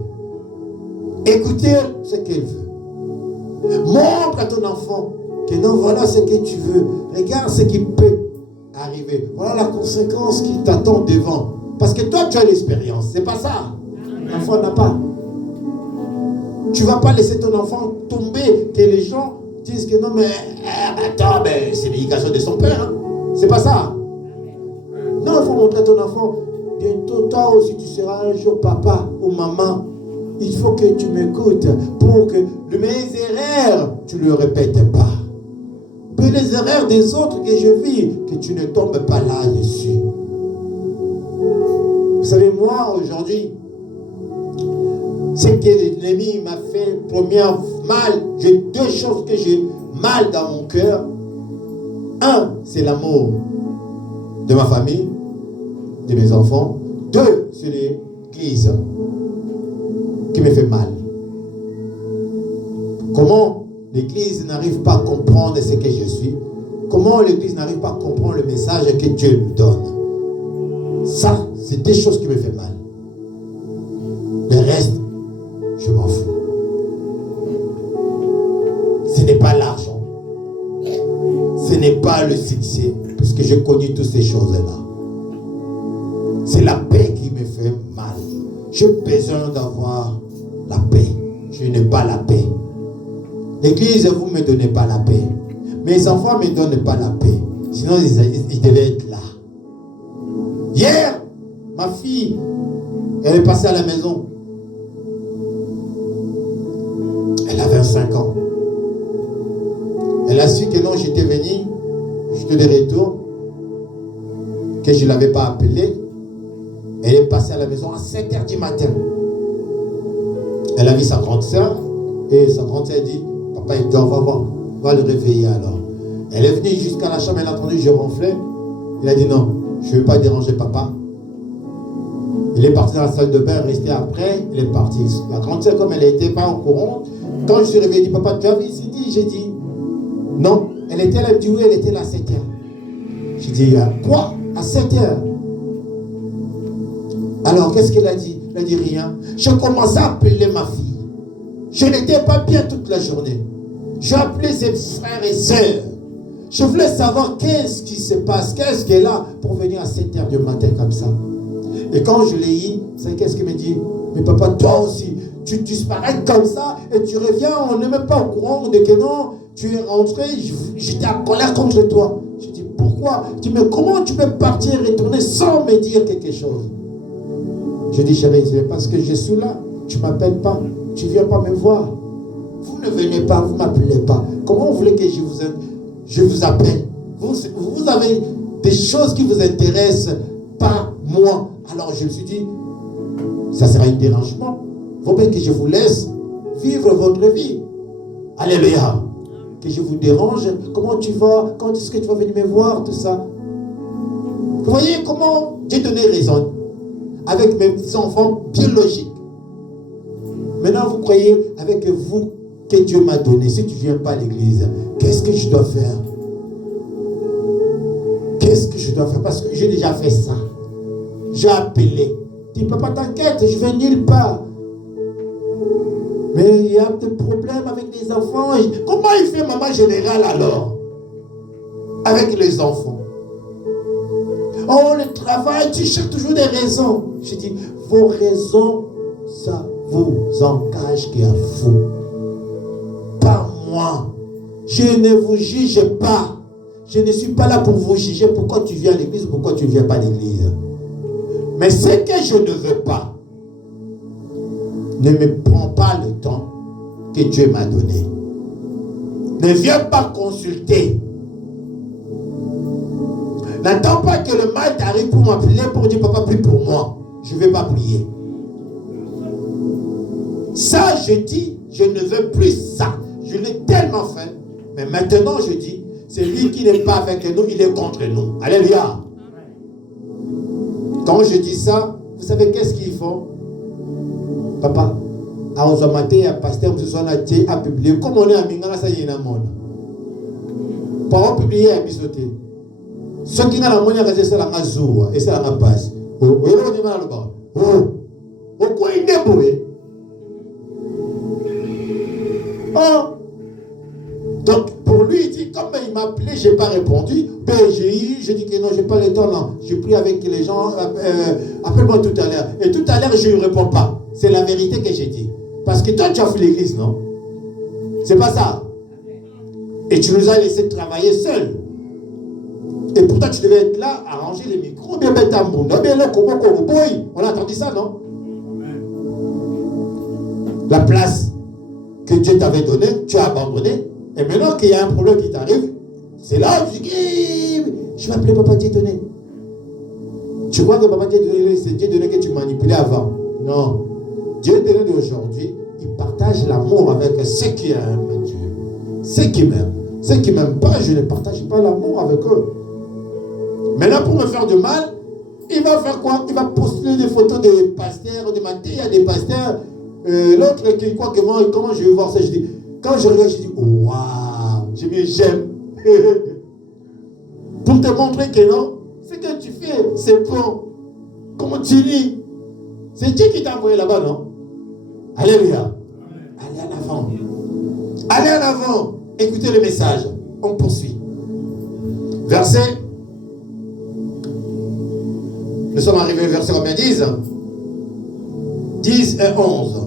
Écoutez ce qu'il veut. Montre à ton enfant que non, voilà ce que tu veux. Regarde ce qui peut arriver. Voilà la conséquence qui t'attend devant. Parce que toi, tu as l'expérience. C'est pas ça. L'enfant n'a pas. Tu ne vas pas laisser ton enfant tomber, que les gens disent que non, mais attends, mais c'est l'éducation de son père. Hein. C'est pas ça. Non, il faut montrer à ton enfant, bientôt toi aussi tu seras un jour papa ou maman. Il faut que tu m'écoutes pour que mes erreurs, tu ne le répètes pas. Puis les erreurs des autres que je vis, que tu ne tombes pas là-dessus. Vous savez, moi, aujourd'hui, c'est que l'ennemi m'a fait première mal. J'ai deux choses que j'ai mal dans mon cœur. Un, c'est l'amour de ma famille, de mes enfants. Deux, c'est l'église qui me fait mal. Comment l'église n'arrive pas à comprendre ce que je suis? Comment l'église n'arrive pas à comprendre le message que Dieu nous donne? Ça, c'est des choses qui me font mal. Le reste, je m'en fous. Ce n'est pas l'argent. Ce n'est pas le succès. Parce que je connais toutes ces choses-là. C'est la paix qui me fait mal. J'ai besoin d'avoir la paix. Je n'ai pas la paix. L'église, vous ne me donnez pas la paix. Mes enfants ne me donnent pas la paix. Sinon, ils devaient être là. Hier, ma fille, elle est passée à la maison. Elle a 25 ans. Elle a su que non, j'étais venu, j'étais de retour, que je ne l'avais pas appelée. Elle est passée à la maison à 7h du matin. Elle a vu sa grande soeur et sa grande soeur dit, papa il dort, va le réveiller alors. Elle est venue jusqu'à la chambre, elle a entendu, je ronflais. Il a dit non, je ne veux pas déranger papa. Il est parti dans la salle de bain, resté après, il est parti. La grande soeur, comme elle n'était pas au courant, quand je suis réveillé, elle dit, papa, tu as vu ici? J'ai dit, non. Elle était là, elle dit, oui, elle était là à 7h. J'ai dit, quoi? À 7h? Alors, qu'est-ce qu'elle a dit? Elle a dit rien. Je commençais à appeler ma fille. Je n'étais pas bien toute la journée. J'ai appelé ses frères et sœurs. Je voulais savoir qu'est-ce qui se passe, qu'est-ce qu'elle a pour venir à 7h du matin comme ça. Et quand je l'ai eu, vous savez qu'est-ce qu'elle me dit? Mais papa, toi aussi, tu disparais comme ça et tu reviens, on n'est même pas au courant de que non, tu es rentré, j'étais en colère contre toi. Je dis, pourquoi? Je dis, mais comment tu peux partir et retourner sans me dire quelque chose? Je dis, chérie, c'est parce que je suis là, tu ne m'appelles pas, tu ne viens pas me voir. Vous ne venez pas, vous ne m'appelez pas. Comment vous voulez que je vous appelle? Vous avez des choses qui vous intéressent, pas moi. Alors je me suis dit, ça sera un dérangement. Il faut bien que je vous laisse vivre votre vie. Alléluia. Que je vous dérange. Comment tu vas? Quand est-ce que tu vas venir me voir? Tout ça. Vous voyez comment j'ai donné raison avec mes enfants biologiques. Maintenant, vous croyez avec vous que Dieu m'a donné. Si tu ne viens pas à l'église, qu'est-ce que je dois faire? Qu'est-ce que je dois faire? Parce que j'ai déjà fait ça. J'ai appelé. Tu ne peux pas t'inquiéter, je ne vais nulle part. Mais il y a des problèmes avec les enfants. Comment il fait maman générale alors? Avec les enfants. Oh, le travail, tu cherches toujours des raisons. Je dis, vos raisons, ça vous engage qu'à vous. Pas moi. Je ne vous juge pas. Je ne suis pas là pour vous juger pourquoi tu viens à l'église ou pourquoi tu ne viens pas à l'église. Mais ce que je ne veux pas, ne me prends pas le temps que Dieu m'a donné. Ne viens pas consulter. N'attends pas que le mal t'arrive pour m'appeler, pour dire papa, prie pour moi. Je ne vais pas prier. Ça, je dis, je ne veux plus ça. Je l'ai tellement fait. Mais maintenant, je dis, c'est lui qui n'est pas avec nous, il est contre nous. Alléluia. Quand je dis ça, vous savez qu'est-ce qu'ils font? Papa, à Ozamate, à Pasteur, à publier. Comme on est à Mingala, ça y est, par publier à Bisoté. Ce qui n'a la monnaie, c'est la mazoua et c'est la passe. Oh, quoi il est beau? Oh. Donc, pour lui, il dit, comme il m'a appelé, je n'ai pas répondu. Ben, j'ai dit que non, je n'ai pas le temps, non. Je prie avec les gens, appelle-moi tout à l'heure. Et tout à l'heure, je ne réponds pas. C'est la vérité que j'ai dit. Parce que toi, tu as fait l'église, non? C'est pas ça. Et tu nous as laissé travailler seuls. Et pourtant, tu devais être là, à ranger les micros, bien mettre un monde. On a entendu ça, non? La place que Dieu t'avait donnée, tu as abandonné. Et maintenant qu'il y a un problème qui t'arrive, c'est là où tu dis, je vais appeler Papa Dieu donné. Tu crois que Papa Dieu donné, c'est Dieu donné que tu manipulais avant? Non. Dieu donné d'aujourd'hui, il partage l'amour avec ceux qui aiment Dieu. Ceux qui m'aiment. Ceux qui ne m'aiment pas, je ne partage pas l'amour avec eux. Maintenant, pour me faire du mal, il va faire quoi? Il va poster des photos des pasteurs, de matin, il y a des pasteurs. L'autre qui croit que moi, comment je vais voir ça? Je dis, quand je regarde, je dis, waouh, j'aime. Pour te montrer que non, ce que tu fais, c'est bon. Comment tu lis? C'est Dieu qui t'a envoyé là-bas, non? Alléluia. Allez en avant. Allez en avant. Écoutez le message. On poursuit. Verset. Nous sommes arrivés au verset combien? 10 et 11.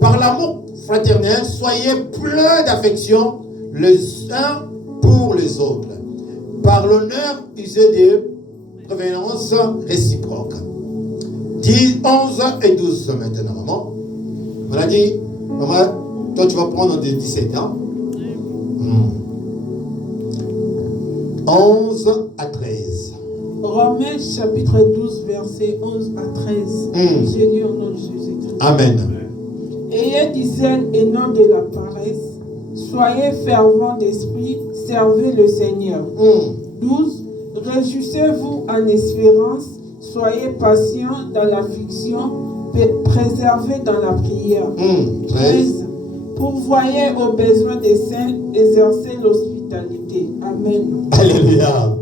Par l'amour fraternel, soyez pleins d'affection les uns pour les autres. Par l'honneur, usez de prévenance réciproque. 10, 11 et 12 maintenant, maman. On a dit, maman, toi tu vas prendre des 17 ans. 11 à 13. Romains chapitre 12, verset 11 à 13. J'ai lu au nom de Jésus-Christ. Amen. Ayez du zèle et non de la paresse. Soyez fervents d'esprit, servez le Seigneur. 12. Réjouissez-vous en espérance, soyez patients dans l'affliction, préservez dans la prière. 13. Pourvoyez aux besoins des saints, exercez l'hospitalité. Amen. Alléluia.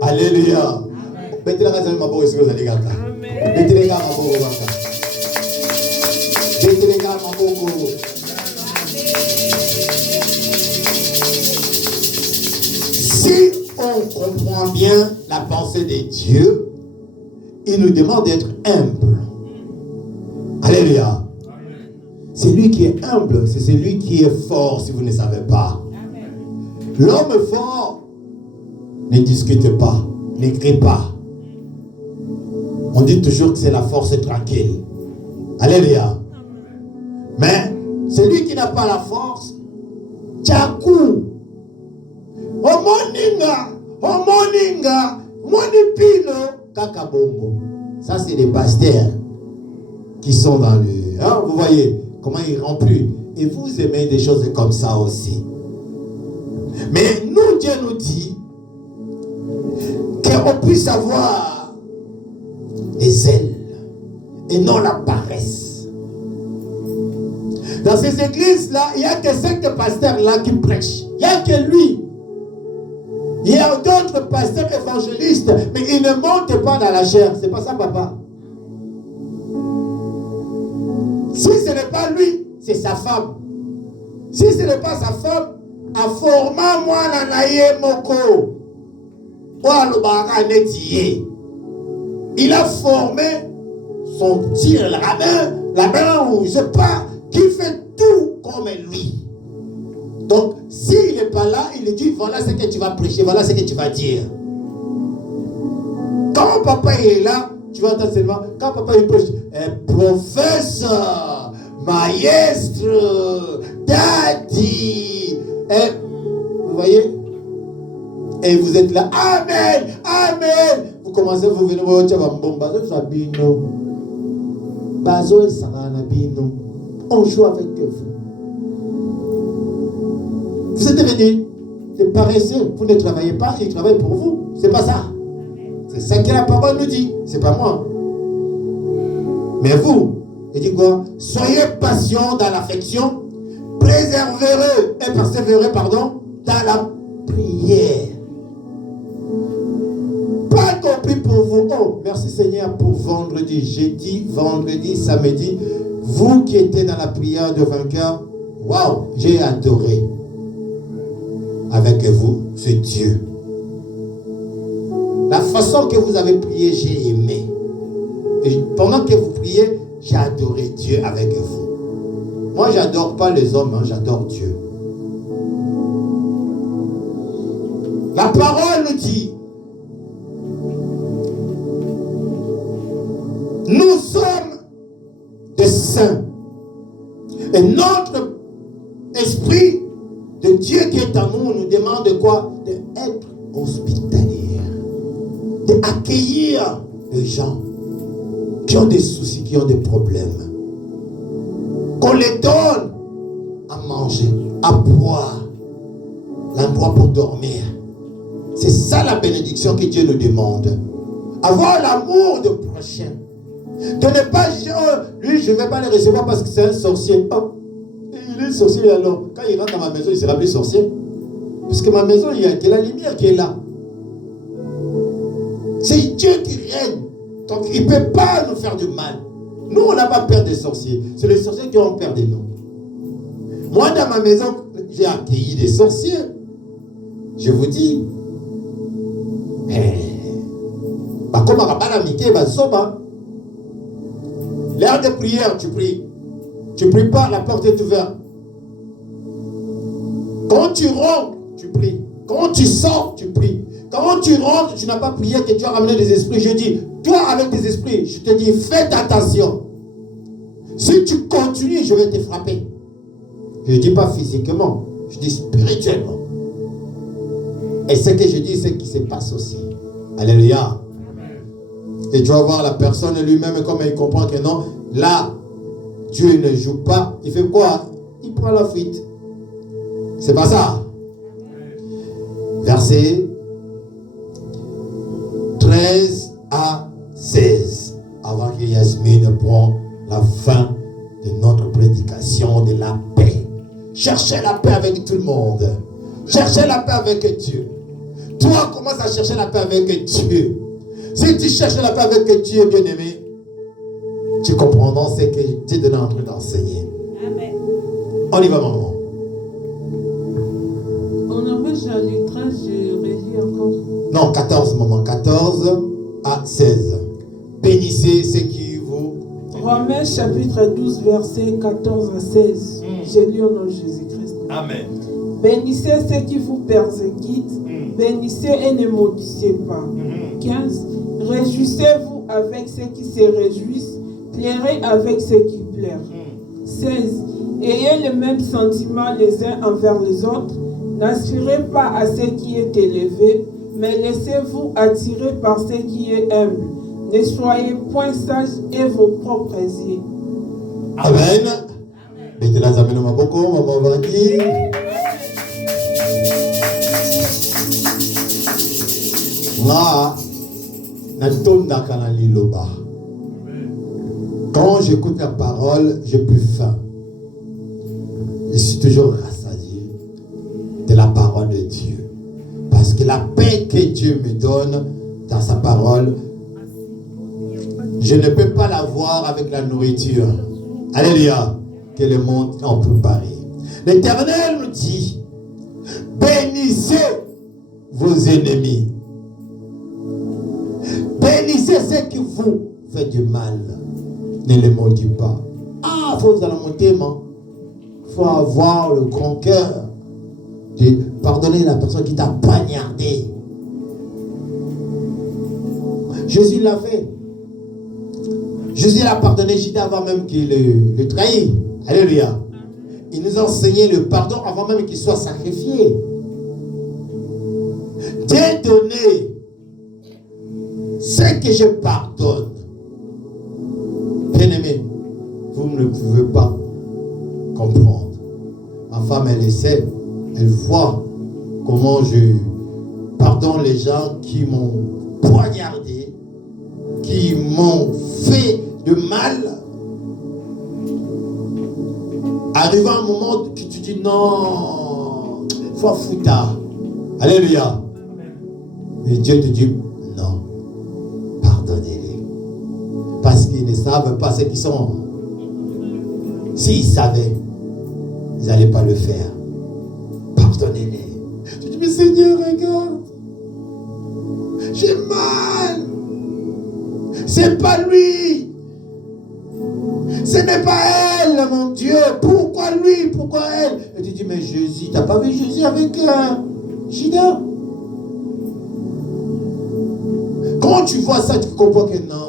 Alléluia. Betelega maboko waka. Betelega maboko. Si on comprend bien la pensée de Dieu, il nous demande d'être humble. Alléluia. C'est lui qui est humble, c'est celui qui est fort si vous ne savez pas. L'homme fort ne discute pas, ne crie pas. On dit toujours que c'est la force tranquille. Alléluia. Mais celui qui n'a pas la force, tchakou. Omoninga, monipino, kakabongo. Ça, c'est les pasteurs qui sont dans le... Hein, vous voyez comment ils remplissent. Et vous aimez des choses comme ça aussi. Mais nous, Dieu nous dit qu'on puisse avoir les ailes et non la paresse. Dans ces églises-là, il n'y a que 5 pasteurs-là qui prêchent. Il n'y a que lui. Il y a d'autres pasteurs évangélistes, mais ils ne montent pas dans la chair. C'est pas ça, papa. Si ce n'est pas lui, c'est sa femme. Si ce n'est pas sa femme, a formé moi nanaye moko. Il a formé son tir, la main ou je sais pas, qui fait tout comme lui. Donc, s'il n'est pas là, il lui dit, voilà ce que tu vas prêcher, voilà ce que tu vas dire. Quand papa est là, tu vas entendre seulement, quand papa il prêche, professeur, maître, daddy, vous voyez? Et vous êtes là, amen, amen. Vous commencez, vous venez, vous on joue avec vous. Vous êtes venus, c'est paresseux, vous ne travaillez pas, ils travaillent pour vous. C'est pas ça. C'est ça que la parole nous dit, c'est pas moi. Mais vous, il dit quoi? Soyez patients dans l'affection, préservez et persévérez, dans la prière. Pas compris pour vous. Oh, merci Seigneur pour vendredi, jeudi, vendredi, samedi. Vous qui étiez dans la prière de vainqueur, waouh, j'ai adoré. Avec vous, c'est Dieu. La façon que vous avez prié, j'ai aimé. Et pendant que vous priez, j'ai adoré Dieu avec vous. Moi, j'adore pas les hommes, hein, j'adore Dieu. La parole nous dit, nous sommes des saints. Et notre esprit de Dieu qui est en nous nous demande de quoi? D'être hospitalier. D'accueillir les gens qui ont des soucis, qui ont des problèmes. Qu'on les donne à manger, à boire, l'endroit pour dormir. C'est ça la bénédiction que Dieu nous demande. Avoir l'amour de prochain. De ne pas dire, oh, lui je ne vais pas le recevoir parce que c'est un sorcier. Oh, il est sorcier alors. Quand il rentre dans ma maison, il ne sera plus sorcier. Parce que ma maison, il y a que la lumière qui est là. C'est Dieu qui règne. Donc il ne peut pas nous faire du mal. Nous, on n'a pas peur des sorciers. C'est les sorciers qui ont peur de nous. Moi, dans ma maison, j'ai accueilli des sorciers. Je vous dis. L'heure de prière, tu pries. Tu ne pries pas, la porte est ouverte. Quand tu rentres, tu pries. Quand tu sors, tu pries. Quand tu rentres, tu n'as pas prié, que tu as ramené des esprits. Je dis, toi avec tes esprits, je te dis, fais attention. Si tu continues, je vais te frapper. Je ne dis pas physiquement, je dis spirituellement. Et ce que je dis, c'est ce qui se passe aussi. Alléluia. Et tu vas voir la personne lui-même, comme il comprend que non, là, Dieu ne joue pas. Il fait quoi? Il prend la fuite. C'est pas ça. Verset 13 à 16. Avant que Yasmine prenne la fin de notre prédication de la paix. Cherchez la paix avec tout le monde. Cherchez la paix avec Dieu. Toi, commence à chercher la paix avec Dieu. Si tu cherches la paix avec Dieu, bien-aimé, tu comprendras ce que tu es en train d'enseigner. Amen. On y va, maman. On avait Jean 13, je relis encore. Non, 14, maman. 14 à 16. Bénissez ceux qui vous... Romains chapitre 12, versets 14 à 16. J'ai lu au nom de Jésus-Christ. Amen. Bénissez ceux qui vous persécutent. Bénissez et ne maudissez pas. 15. Réjouissez-vous avec ceux qui se réjouissent. Pleurez avec ceux qui pleurent. 16. Ayez le même sentiment les uns envers les autres. N'aspirez pas à ce qui est élevé, mais laissez-vous attirer par ce qui est humble. Ne soyez point sages et vos propres yeux. Amen. Mettez la zameno maboko, maman va dire. Quand j'écoute la parole, j'ai plus faim. Je suis toujours rassasié de la parole de Dieu. Parce que la paix que Dieu me donne dans sa parole, je ne peux pas l'avoir avec la nourriture. Alléluia. Que le monde en préparé. L'Éternel nous dit, bénissez vos ennemis. Bénissez ceux qui vous font du mal. Ne les maudis pas. Ah, il faut vous aller monter, il faut avoir le grand cœur de pardonner la personne qui t'a poignardé. Jésus l'a fait. Jésus l'a pardonné juste avant même qu'il le trahit. Alléluia. Il nous a enseigné le pardon avant même qu'il soit sacrifié. Dieu donné ce que je pardonne. Bien-aimé, vous ne pouvez pas comprendre. Ma femme, elle essaie, elle voit comment je pardonne les gens qui m'ont poignardé, qui m'ont fait de mal. Arrive un moment que tu dis non, faut foutre. Alléluia. Et Dieu te dit non, pardonnez-les. Parce qu'ils ne savent pas ce qu'ils sont. S'ils savaient, ils n'allaient pas le faire. Pardonnez-les. Tu dis, mais Seigneur, regarde. J'ai mal. C'est pas lui. Ce n'est pas elle, mon Dieu. Pourquoi lui? Pourquoi elle? Et tu dis, mais Jésus, t'as pas vu Jésus avec Shida? Quand tu vois ça, tu comprends que non.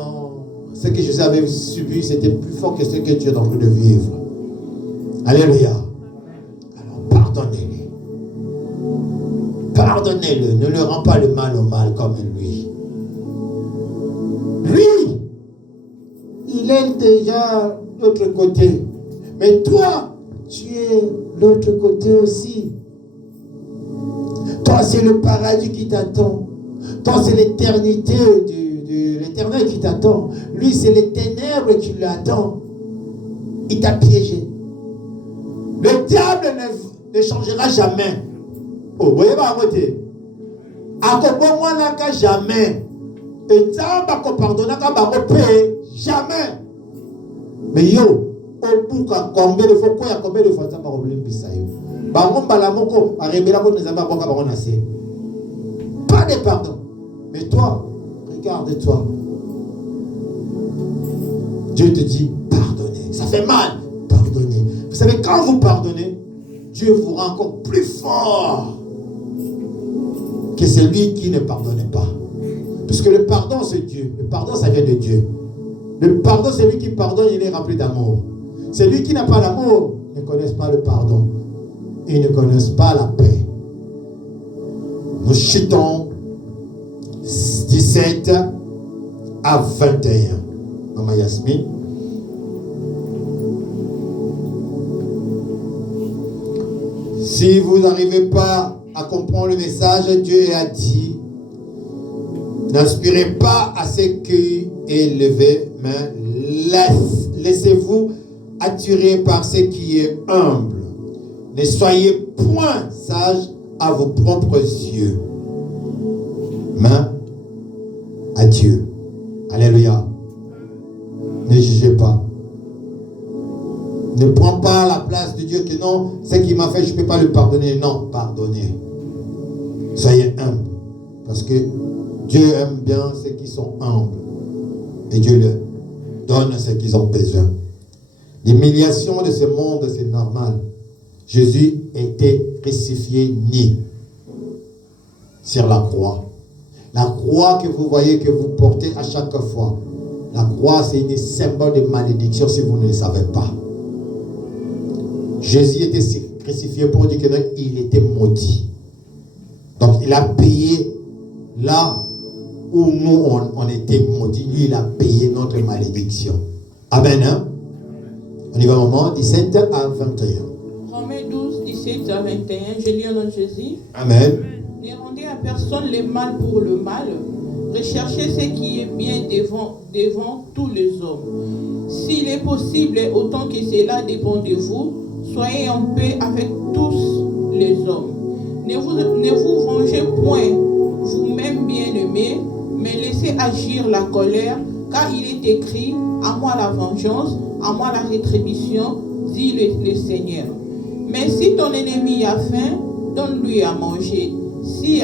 Ce que Jésus avait subi, c'était plus fort que ce que tu es en train de vivre. Alléluia. Alors, pardonnez-les. Pardonnez-le. Ne leur rends pas le mal au mal comme lui. Lui, il est déjà de l'autre côté. Mais toi, tu es de l'autre côté aussi. Toi, c'est le paradis qui t'attend. Toi, c'est l'éternité de l'éternel qui t'attend. Lui, c'est les ténèbres qui l'attendent. Il t'a piégé. Le diable ne changera jamais. Oh, vous voyez pas à côté. À côté, moi, n'a jamais. Et ça, va pardonner, jamais. Mais yo, au bout, combien de fois, combien de fois, ça va oublier ça yo. Pas de pardon. Mais toi, regarde-toi. Dieu te dit, pardonnez. Ça fait mal, pardonnez. Vous savez, quand vous pardonnez, Dieu vous rend encore plus fort que celui qui ne pardonne pas. Parce que le pardon, c'est Dieu. Le pardon, ça vient de Dieu. Le pardon, c'est lui qui pardonne, il est rempli d'amour. Celui qui n'a pas l'amour ne connaît pas le pardon. Ils ne connaissent pas la paix. Nous chutons 17 à 21. Maman Yasmine. Si vous n'arrivez pas à comprendre le message, Dieu a dit, n'aspirez pas à ce qui est élevé, mais laissez-vous attirer par ce qui est humble. Ne soyez point sages à vos propres yeux. Mais à Dieu. Alléluia. Ne jugez pas. Ne prends pas la place de Dieu que non, ce qu'il m'a fait, je ne peux pas le pardonner. Non, pardonnez. Soyez humble. Parce que Dieu aime bien ceux qui sont humbles. Et Dieu leur donne ce qu'ils ont besoin. L'humiliation de ce monde, c'est normal. Jésus était crucifié nu sur la croix. La croix que vous voyez, que vous portez à chaque fois, la croix, c'est un symbole de malédiction si vous ne le savez pas. Jésus était crucifié pour dire qu'il était maudit. Donc, il a payé là où nous, on était maudits. Lui, il a payé notre malédiction. Amen. Hein? On y va, maman, 17 à 21. Romains 12, 17 à 21. Je lis au nom de Jésus. Amen. Ne rendez à personne le mal pour le mal. Recherchez ce qui est bien devant tous les hommes. S'il est possible, autant que cela dépend de vous, soyez en paix avec tous les hommes. Ne vous vengez point vous-même bien-aimés, mais laissez agir la colère, car il est écrit, à moi la vengeance, à moi la rétribution, dit le Seigneur. Mais si ton ennemi a faim, donne-lui à manger. S'il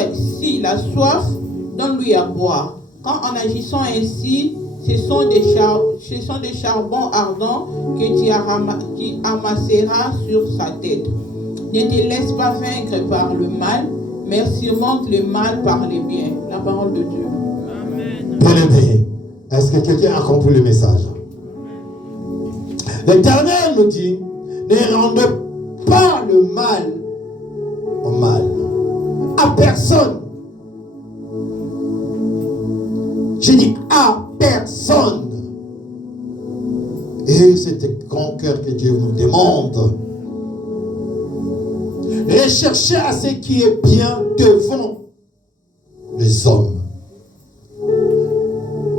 a soif, donne-lui à boire. Quand en agissant ainsi, ce sont des charbons ardents que tu amasseras sur sa tête. Ne te laisse pas vaincre par le mal, mais surmonte le mal par le bien. La parole de Dieu. Amen. Bien-aimé, est-ce que quelqu'un a compris le message? L'Éternel nous dit, ne rendez pas le mal au mal. À personne. Je dis à personne. Et c'est un grand cœur que Dieu nous demande. Recherchez à ce qui est bien devant les hommes.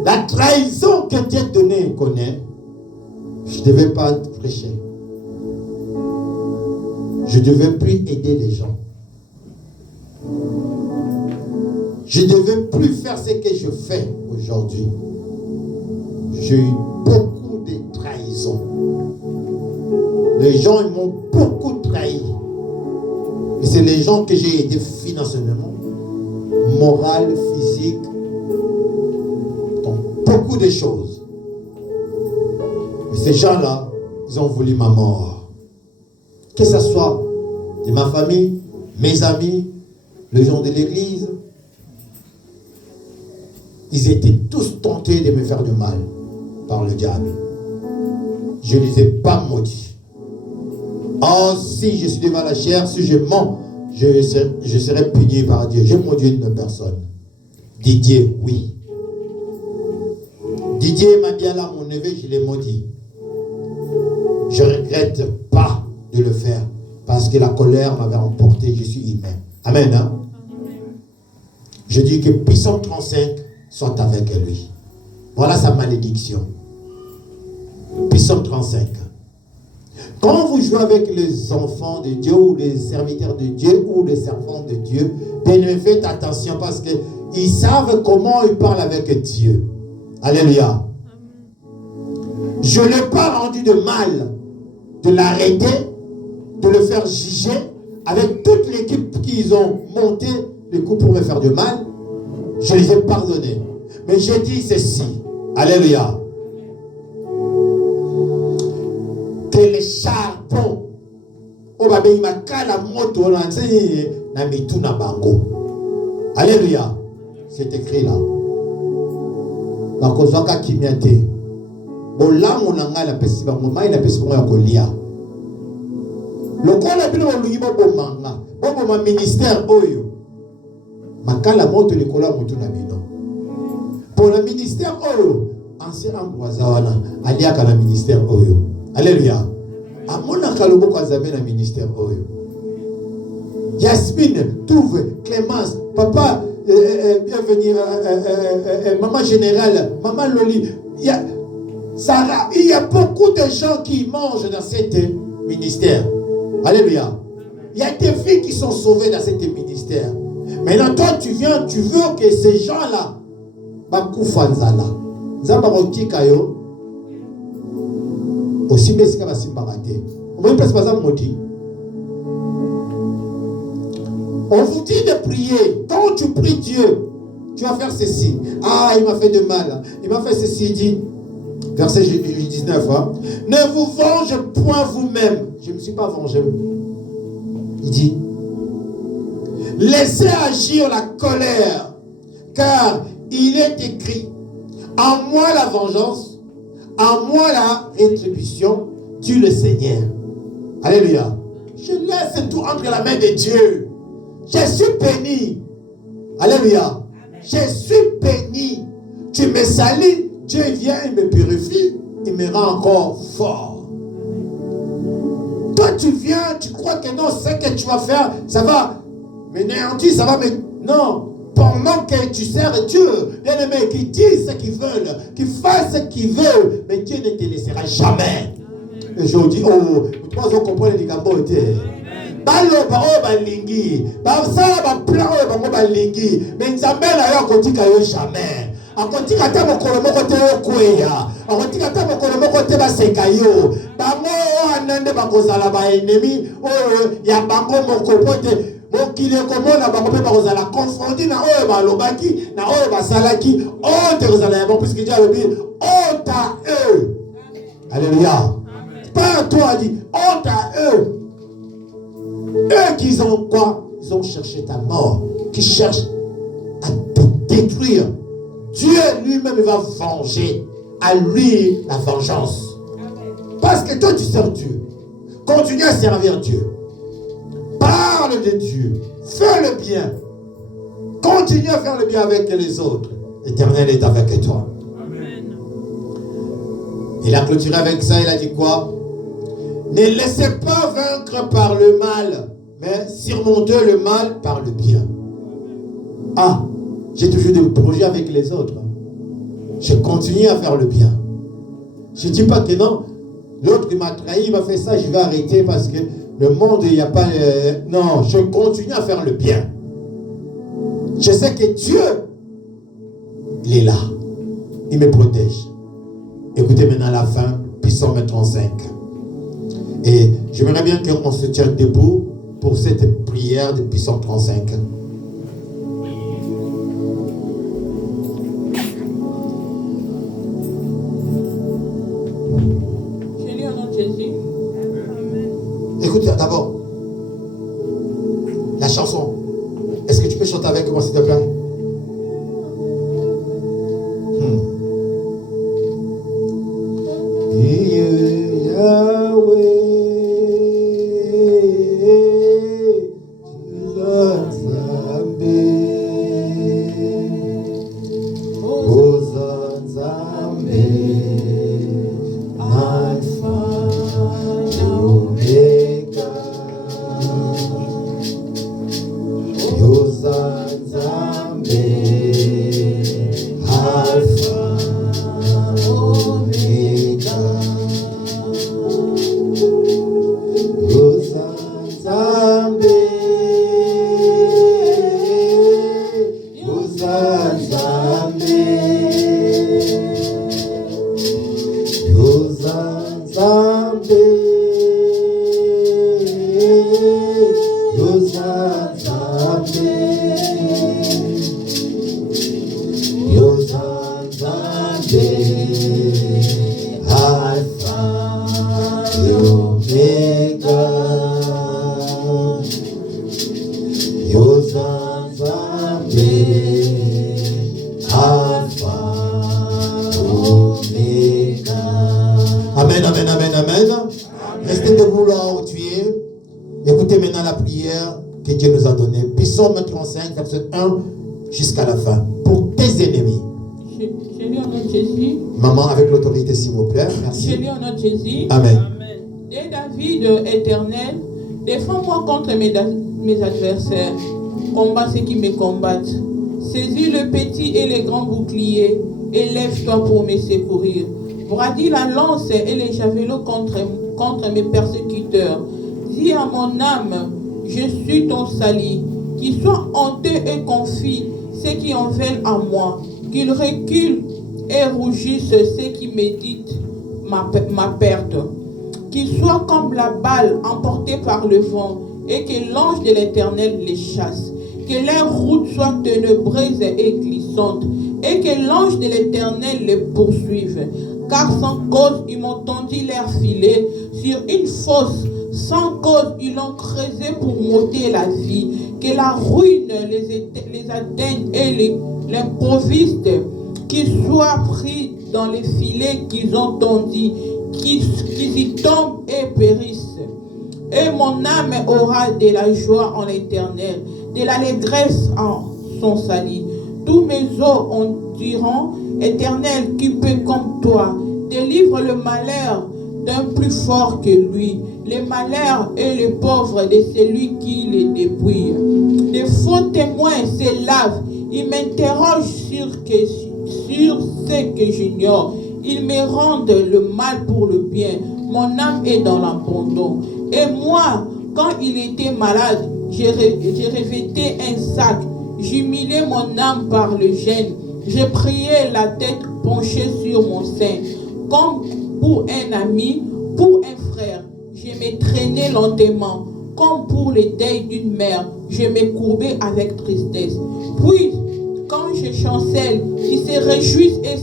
La trahison que Dieu donnait, connaît. Je ne devais pas prêcher. Je ne devais plus aider les gens. Je ne devais plus faire ce que je fais aujourd'hui. J'ai eu beaucoup de trahisons. Les gens m'ont beaucoup trahi. Et c'est les gens que j'ai aidés financièrement, moral, physique, dans beaucoup de choses. Et ces gens-là, ils ont voulu ma mort. Que ce soit de ma famille, mes amis, les gens de l'église, ils étaient tous tentés de me faire du mal par le diable. Je ne les ai pas maudits. Oh, si je suis devant la chair, si je mens, je serai puni par Dieu. J'ai maudit une personne. Didier, oui. Didier m'a bien là, mon neveu, je l'ai maudit. Je ne regrette pas de le faire parce que la colère m'avait emporté, je suis humain. Amen. Hein? Je dis que puissant 35 soit avec lui. Voilà sa malédiction. Puissant 35. Quand vous jouez avec les enfants de Dieu ou les serviteurs de Dieu ou les servants de Dieu, bien faites attention parce qu'ils savent comment ils parlent avec Dieu. Alléluia. Je ne l'ai pas rendu de mal de l'arrêter, de le faire juger avec toute l'équipe qu'ils ont monté les coups pour me faire du mal. Je les ai pardonnés. Mais j'ai dit ceci. Alléluia. Que les charbons, alléluia. C'est écrit là. Le ministère oyo makala moto likola moto na bino. Pour le ministère oyo ancien ambroise wana aliaka na ministère oyo. Alléluia. Amona kalobo kwa zabe na ministère oyo. Yasmine, Touve, Clémence, papa, bienvenue, maman générale, maman Loli, Sarah, il y a beaucoup de gens qui mangent dans cet ministère. Alléluia. Il y a des filles qui sont sauvées dans cet ministère. Maintenant, toi, tu viens, tu veux que ces gens-là, Bakoufanzala, Zabaroki Kayo, Aussi, mais c'est comme si baraté. On va pas ça maudit. On vous dit de prier. Quand tu pries Dieu, tu vas faire ceci. Ah, il m'a fait de mal. Il m'a fait ceci. Il dit, verset 19, hein, ne vous vengez point vous-même. Je ne me suis pas vengé. Il dit, laissez agir la colère, car il est écrit, en moi la vengeance, en moi la rétribution, tue le Seigneur. Alléluia. Je laisse tout entre la main de Dieu. Je suis béni. Alléluia. Je suis béni. Tu me salis, Dieu vient, il me purifie, il me rend encore fort. Toi tu viens, tu crois que non, ce que tu vas faire, ça va m'anéantir, ça va me... Non. Pendant que tu sers Dieu, bien-aimé, qui disent ce qu'ils veulent, qui fassent ce qu'ils veulent, mais Dieu ne te laissera jamais. Et je dis, oh, toi, vous comprenez les gambotés. Baloba o balingi, basala ba plan o bango balingi, mais nzambe na yo kotika yo jamais. Akotika ta mokolo moko te okweya, akotika ta mokolo moko te baseka yo. Bango anande bakozala ba ennemi o ya bango moko pote. Mokili komona bango pe bakozala confondu na oyo balobaki, na oyo basalaki, honte kozala ya bango puisque Dieu a dit honte à eux. Alléluia. Pas à toi dit honte à eux. Eux qui ont quoi? Ils ont cherché ta mort, qui cherchent à te détruire. Dieu lui-même va venger, à lui la vengeance. Parce que toi tu sers Dieu. Continue à servir Dieu. Parle de Dieu. Fais le bien. Continue à faire le bien avec les autres. L'Éternel est avec toi. Amen. Il a clôturé avec ça, il a dit quoi? Ne laissez pas vaincre par le mal, mais surmontez le mal par le bien. Ah, j'ai toujours des projets avec les autres. Je continue à faire le bien. Je ne dis pas que non, l'autre qui m'a trahi, il m'a fait ça, je vais arrêter parce que le monde, il n'y a pas... Non, je continue à faire le bien. Je sais que Dieu, il est là. Il me protège. Écoutez maintenant la fin, Psaume 35. Et j'aimerais bien qu'on se tienne debout pour cette prière de Psaume 35. Je lis au nom de Jésus. Écoute d'abord la chanson. Est-ce que tu peux chanter avec moi s'il te plaît? Amen, amen, amen, amen. Restez debout là où tu es. Écoutez maintenant la prière que Dieu nous a donnée. Psaume 35, verset 1 jusqu'à la fin. Pour tes ennemis. Je lis au nom de Jésus. Maman, avec l'autorité, s'il vous plaît. Merci. Je lis au nom de Jésus. Amen. Et David éternel, défends-moi contre mes adversaires. Combat ceux qui me combattent. Saisis le petit et les grands boucliers. Et lève-toi pour me secourir. Bradis la lance et les javelots contre mes persécuteurs. Dis à mon âme, je suis ton salut. Qu'ils soient honteux et confis ceux qui en veulent à moi. Qu'ils reculent et rougissent ceux qui méditent ma perte. qu'ils soient comme la balle emportée par le vent, et que l'ange de l'Éternel les chasse. Que leurs routes soient ténébreuses et glissantes, et que l'ange de l'Éternel les poursuive. Car sans cause, ils m'ont tendu leur filet sur une fosse. Sans cause, ils l'ont creusé pour m'ôter la vie. Que la ruine les atteigne et l'improviste, qu'ils soient pris dans les filets qu'ils ont tendus, qu'ils y tombent et périssent. Et mon âme aura de la joie en l'Éternel, de l'allégresse en son salut. Tous mes os en diront, Éternel, qui peut comme toi, délivre le malheur d'un plus fort que lui, les malheurs et les pauvres de celui qui les dépouille. Les faux témoins se lavent, ils m'interrogent sur ce que j'ignore. Ils me rendent le mal pour le bien. Mon âme est dans l'abandon. Et moi, quand il était malade, j'ai revêté un sac. J'humiliais mon âme par le gêne. J'ai prié la tête penchée sur mon sein. Comme pour un ami, pour un frère, je me traînais lentement. Comme pour le deuil d'une mère, je me courbais avec tristesse. Puis, quand je chancelle, ils se réjouissent et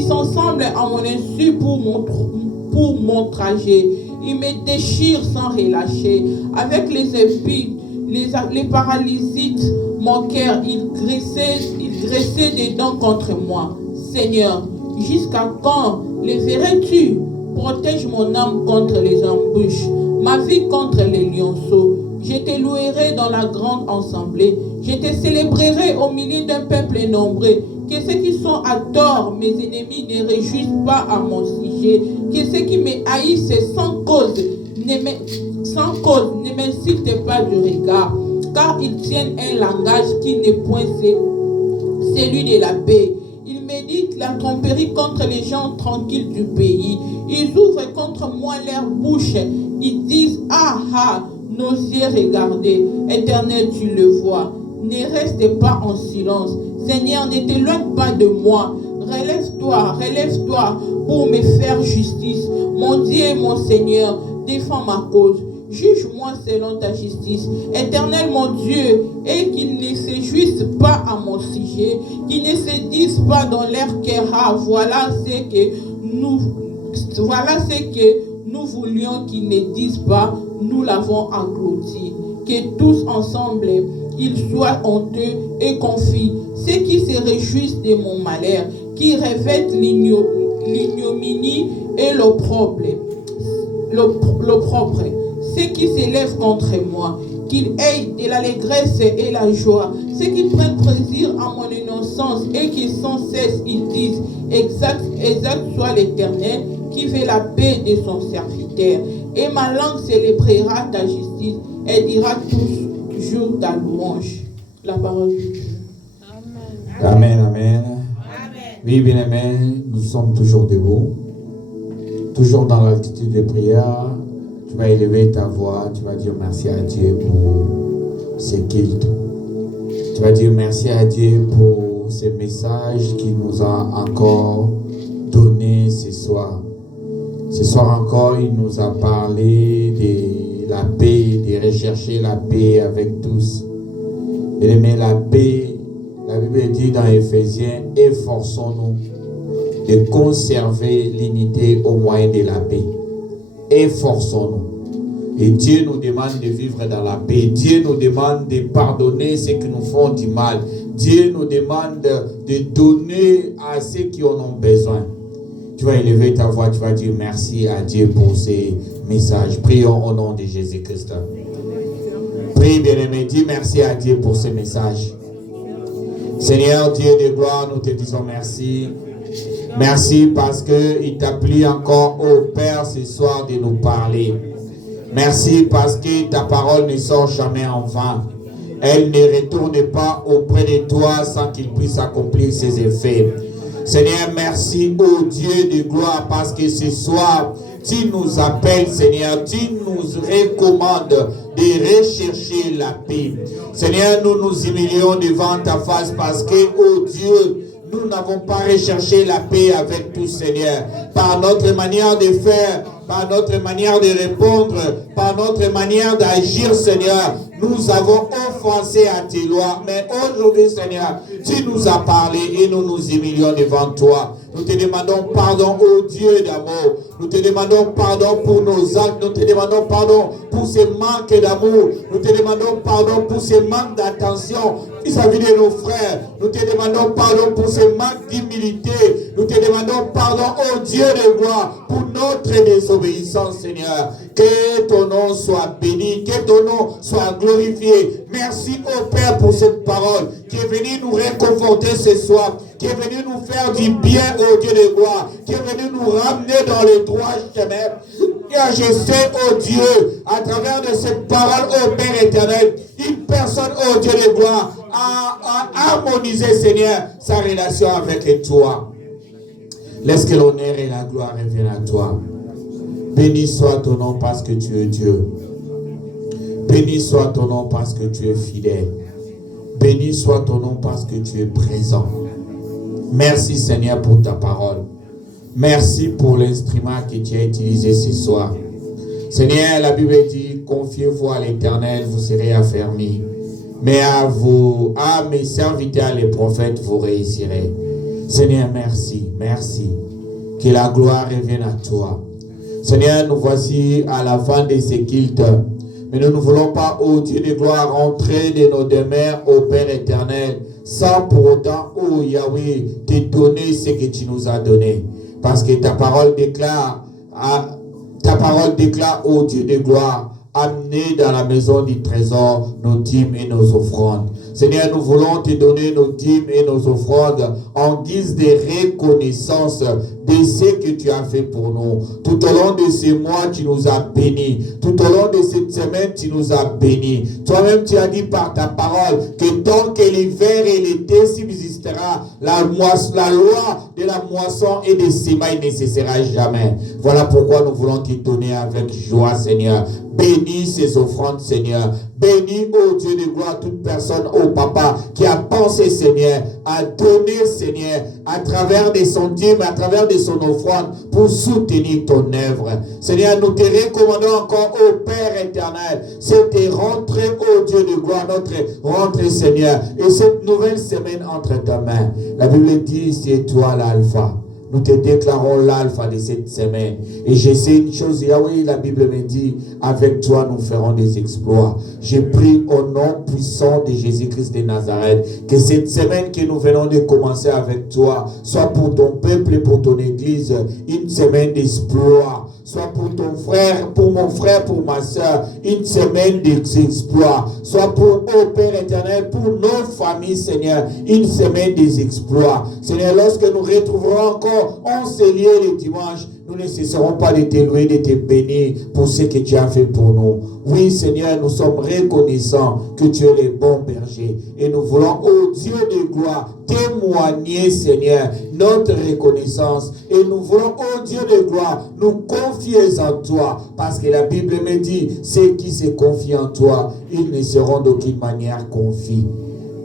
s'ensemblent à mon insu pour mon trajet. Ils me déchirent sans relâcher. Avec les épines, les paralysites, mon cœur, ils graissaient des dents contre moi. Seigneur, jusqu'à quand les verrais-tu? Protège mon âme contre les embûches, ma vie contre les lionceaux. Je te louerai dans la grande assemblée. Je te célébrerai au milieu d'un peuple nombreux. Que ceux qui sont à tort, mes ennemis, ne réjouissent pas à mon sujet. Que ceux qui me haïssent sans cause ne m'insultent pas du regard. Car ils tiennent un langage qui n'est point celui de la paix. Ils méditent la tromperie contre les gens tranquilles du pays. Ils ouvrent contre moi leur bouche. Ils disent, ah ah, nos yeux regardez. Éternel, tu le vois. Ne reste pas en silence. Seigneur, ne t'éloigne pas de moi. Relève-toi pour me faire justice. Mon Dieu et mon Seigneur, défends ma cause. Juge-moi selon ta justice. Éternel mon Dieu, et qu'ils ne se jouissent pas à mon sujet, qu'ils ne se disent pas dans leur cœur, ah, voilà ce que nous voulions, qu'ils ne disent pas, nous l'avons englouti. Que tous ensemble, ils soient honteux et confus, ceux qui se réjouissent de mon malheur, qui revêtent l'ignominie et l'opprobre, ceux qui s'élèvent contre moi, qu'ils aient de l'allégresse et la joie, ceux qui prennent plaisir à mon innocence et qui sans cesse ils disent, exact soit l'Éternel, qui fait la paix de son serviteur. Et ma langue célébrera ta justice et dira toujours ta louange. La parole de Dieu. Amen, amen. Oui, bien aimé, nous sommes toujours debout, toujours dans l'attitude de prière. Tu vas élever ta voix, tu vas dire merci à Dieu pour ce qu'il te. Tu vas dire merci à Dieu pour ce message qu'il nous a encore donné ce soir. Ce soir encore, il nous a parlé de la paix, de rechercher la paix avec tous. Mais la paix, la Bible dit dans Éphésiens, efforçons-nous de conserver l'unité au moyen de la paix. Efforçons-nous. Et Dieu nous demande de vivre dans la paix. Dieu nous demande de pardonner ceux qui nous font du mal. Dieu nous demande de donner à ceux qui en ont besoin. Tu vas élever ta voix, tu vas dire merci à Dieu pour ces messages. Prions au nom de Jésus-Christ. Prie, bien-aimé, dis merci à Dieu pour ces messages. Seigneur Dieu de gloire, nous te disons merci. Merci parce qu'il t'a plu encore au Père ce soir de nous parler. Merci parce que ta parole ne sort jamais en vain. Elle ne retourne pas auprès de toi sans qu'il puisse accomplir ses effets. Seigneur, merci au Dieu de gloire parce que ce soir, tu nous appelles, Seigneur, tu nous recommandes de rechercher la paix. Seigneur, nous nous humilions devant ta face parce que, oh Dieu, Nous n'avons pas recherché la paix avec tout, Seigneur. Par notre manière de faire, par notre manière de répondre, par notre manière d'agir, Seigneur, nous avons offensé à tes lois. Mais aujourd'hui, Seigneur, tu nous as parlé et nous nous humilions devant toi. Nous te demandons pardon, ô Dieu d'amour. Nous te demandons pardon pour nos actes. Nous te demandons pardon pour ces manques d'amour. Nous te demandons pardon pour ces manques d'attention vis-à-vis de nos frères. Nous te demandons pardon pour ces manques d'humilité. Nous te demandons pardon, ô Dieu de gloire, pour notre désobéissance, Seigneur. Que ton nom soit béni, que ton nom soit glorifié. Merci, ô Père, pour cette parole qui est venue nous réconforter ce soir, qui est venue nous faire du bien, ô Dieu de gloire, qui est venu nous ramener dans le droit chemin. Car je sais, ô Dieu, à travers de cette parole, ô Père éternel, une personne, ô Dieu de gloire, a harmonisé, Seigneur, sa relation avec toi. Laisse que l'honneur et la gloire reviennent à toi. Béni soit ton nom parce que tu es Dieu. Béni soit ton nom parce que tu es fidèle. Béni soit ton nom parce que tu es présent. Merci, Seigneur, pour ta parole. Merci pour l'instrument que tu as utilisé ce soir. Seigneur, la Bible dit, confiez-vous à l'Éternel, vous serez affermis. Mais à mes serviteurs, les prophètes, vous réussirez. Seigneur, merci, merci. Que la gloire revienne à toi. Seigneur, nous voici à la fin de ce culte. Mais nous ne voulons pas, ô Dieu de gloire, entrer de nos demeures, ô Père éternel, sans pour autant, ô Yahweh, te donner ce que tu nous as donné. Parce que ta parole déclare, ô Dieu de gloire, amener dans la maison du trésor nos dîmes et nos offrandes. Seigneur, nous voulons te donner nos dîmes et nos offrandes en guise de reconnaissance de ce que tu as fait pour nous. Tout au long de ces mois, tu nous as bénis. Tout au long de cette semaine, tu nous as bénis. Toi-même, tu as dit par ta parole que tant que l'hiver et l'été subsistera, la loi de la moisson et des semailles ne cessera jamais. Voilà pourquoi nous voulons te donner avec joie, Seigneur. Bénis ces offrandes, Seigneur. Bénis, ô Dieu de gloire, toute personne, ô Papa, qui a pensé, Seigneur, à donner, Seigneur, à travers de son dîme, à travers de son offrande, pour soutenir ton œuvre. Seigneur, nous te recommandons encore, ô Père éternel, cette rentrée, ô Dieu de gloire, notre rentrée, Seigneur, et cette nouvelle semaine entre ta main. La Bible dit, c'est toi l'alpha. Nous te déclarons l'alpha de cette semaine. Et je sais une chose, Yahweh, la Bible me dit, avec toi nous ferons des exploits. Je prie au nom puissant de Jésus-Christ de Nazareth, que cette semaine que nous venons de commencer avec toi, soit pour ton peuple et pour ton église, une semaine d'exploits. Soit pour ton frère, pour mon frère, pour ma soeur, une semaine d'exploits. Soit pour, ô Père éternel, pour nos familles, Seigneur, une semaine des exploits. Seigneur, lorsque nous retrouverons encore, on s'est lié le dimanche, nous ne cesserons pas de te louer, de te bénir pour ce que tu as fait pour nous. Oui, Seigneur, nous sommes reconnaissants que tu es le bon berger. Et nous voulons, ô Dieu de gloire, témoigner, Seigneur, notre reconnaissance. Et nous voulons, ô Dieu de gloire, nous confier en toi. Parce que la Bible me dit, ceux qui se confient en toi, ils ne seront d'aucune manière confiés.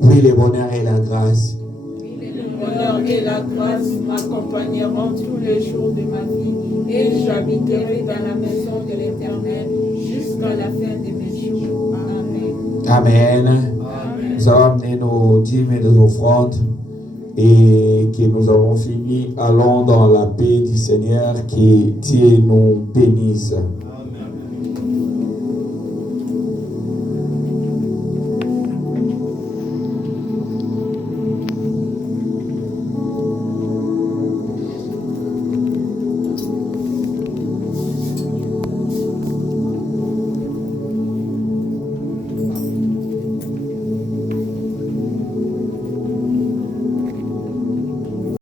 Oui, le bonheur et la grâce. Le bonheur et la grâce m'accompagneront tous les jours de ma vie et j'habiterai dans la maison de l'Éternel jusqu'à la fin de mes jours. Amen. Amen. Amen. Nous avons amené nos dîmes et nos offrandes et que nous avons fini. Allons dans la paix du Seigneur, que Dieu nous bénisse.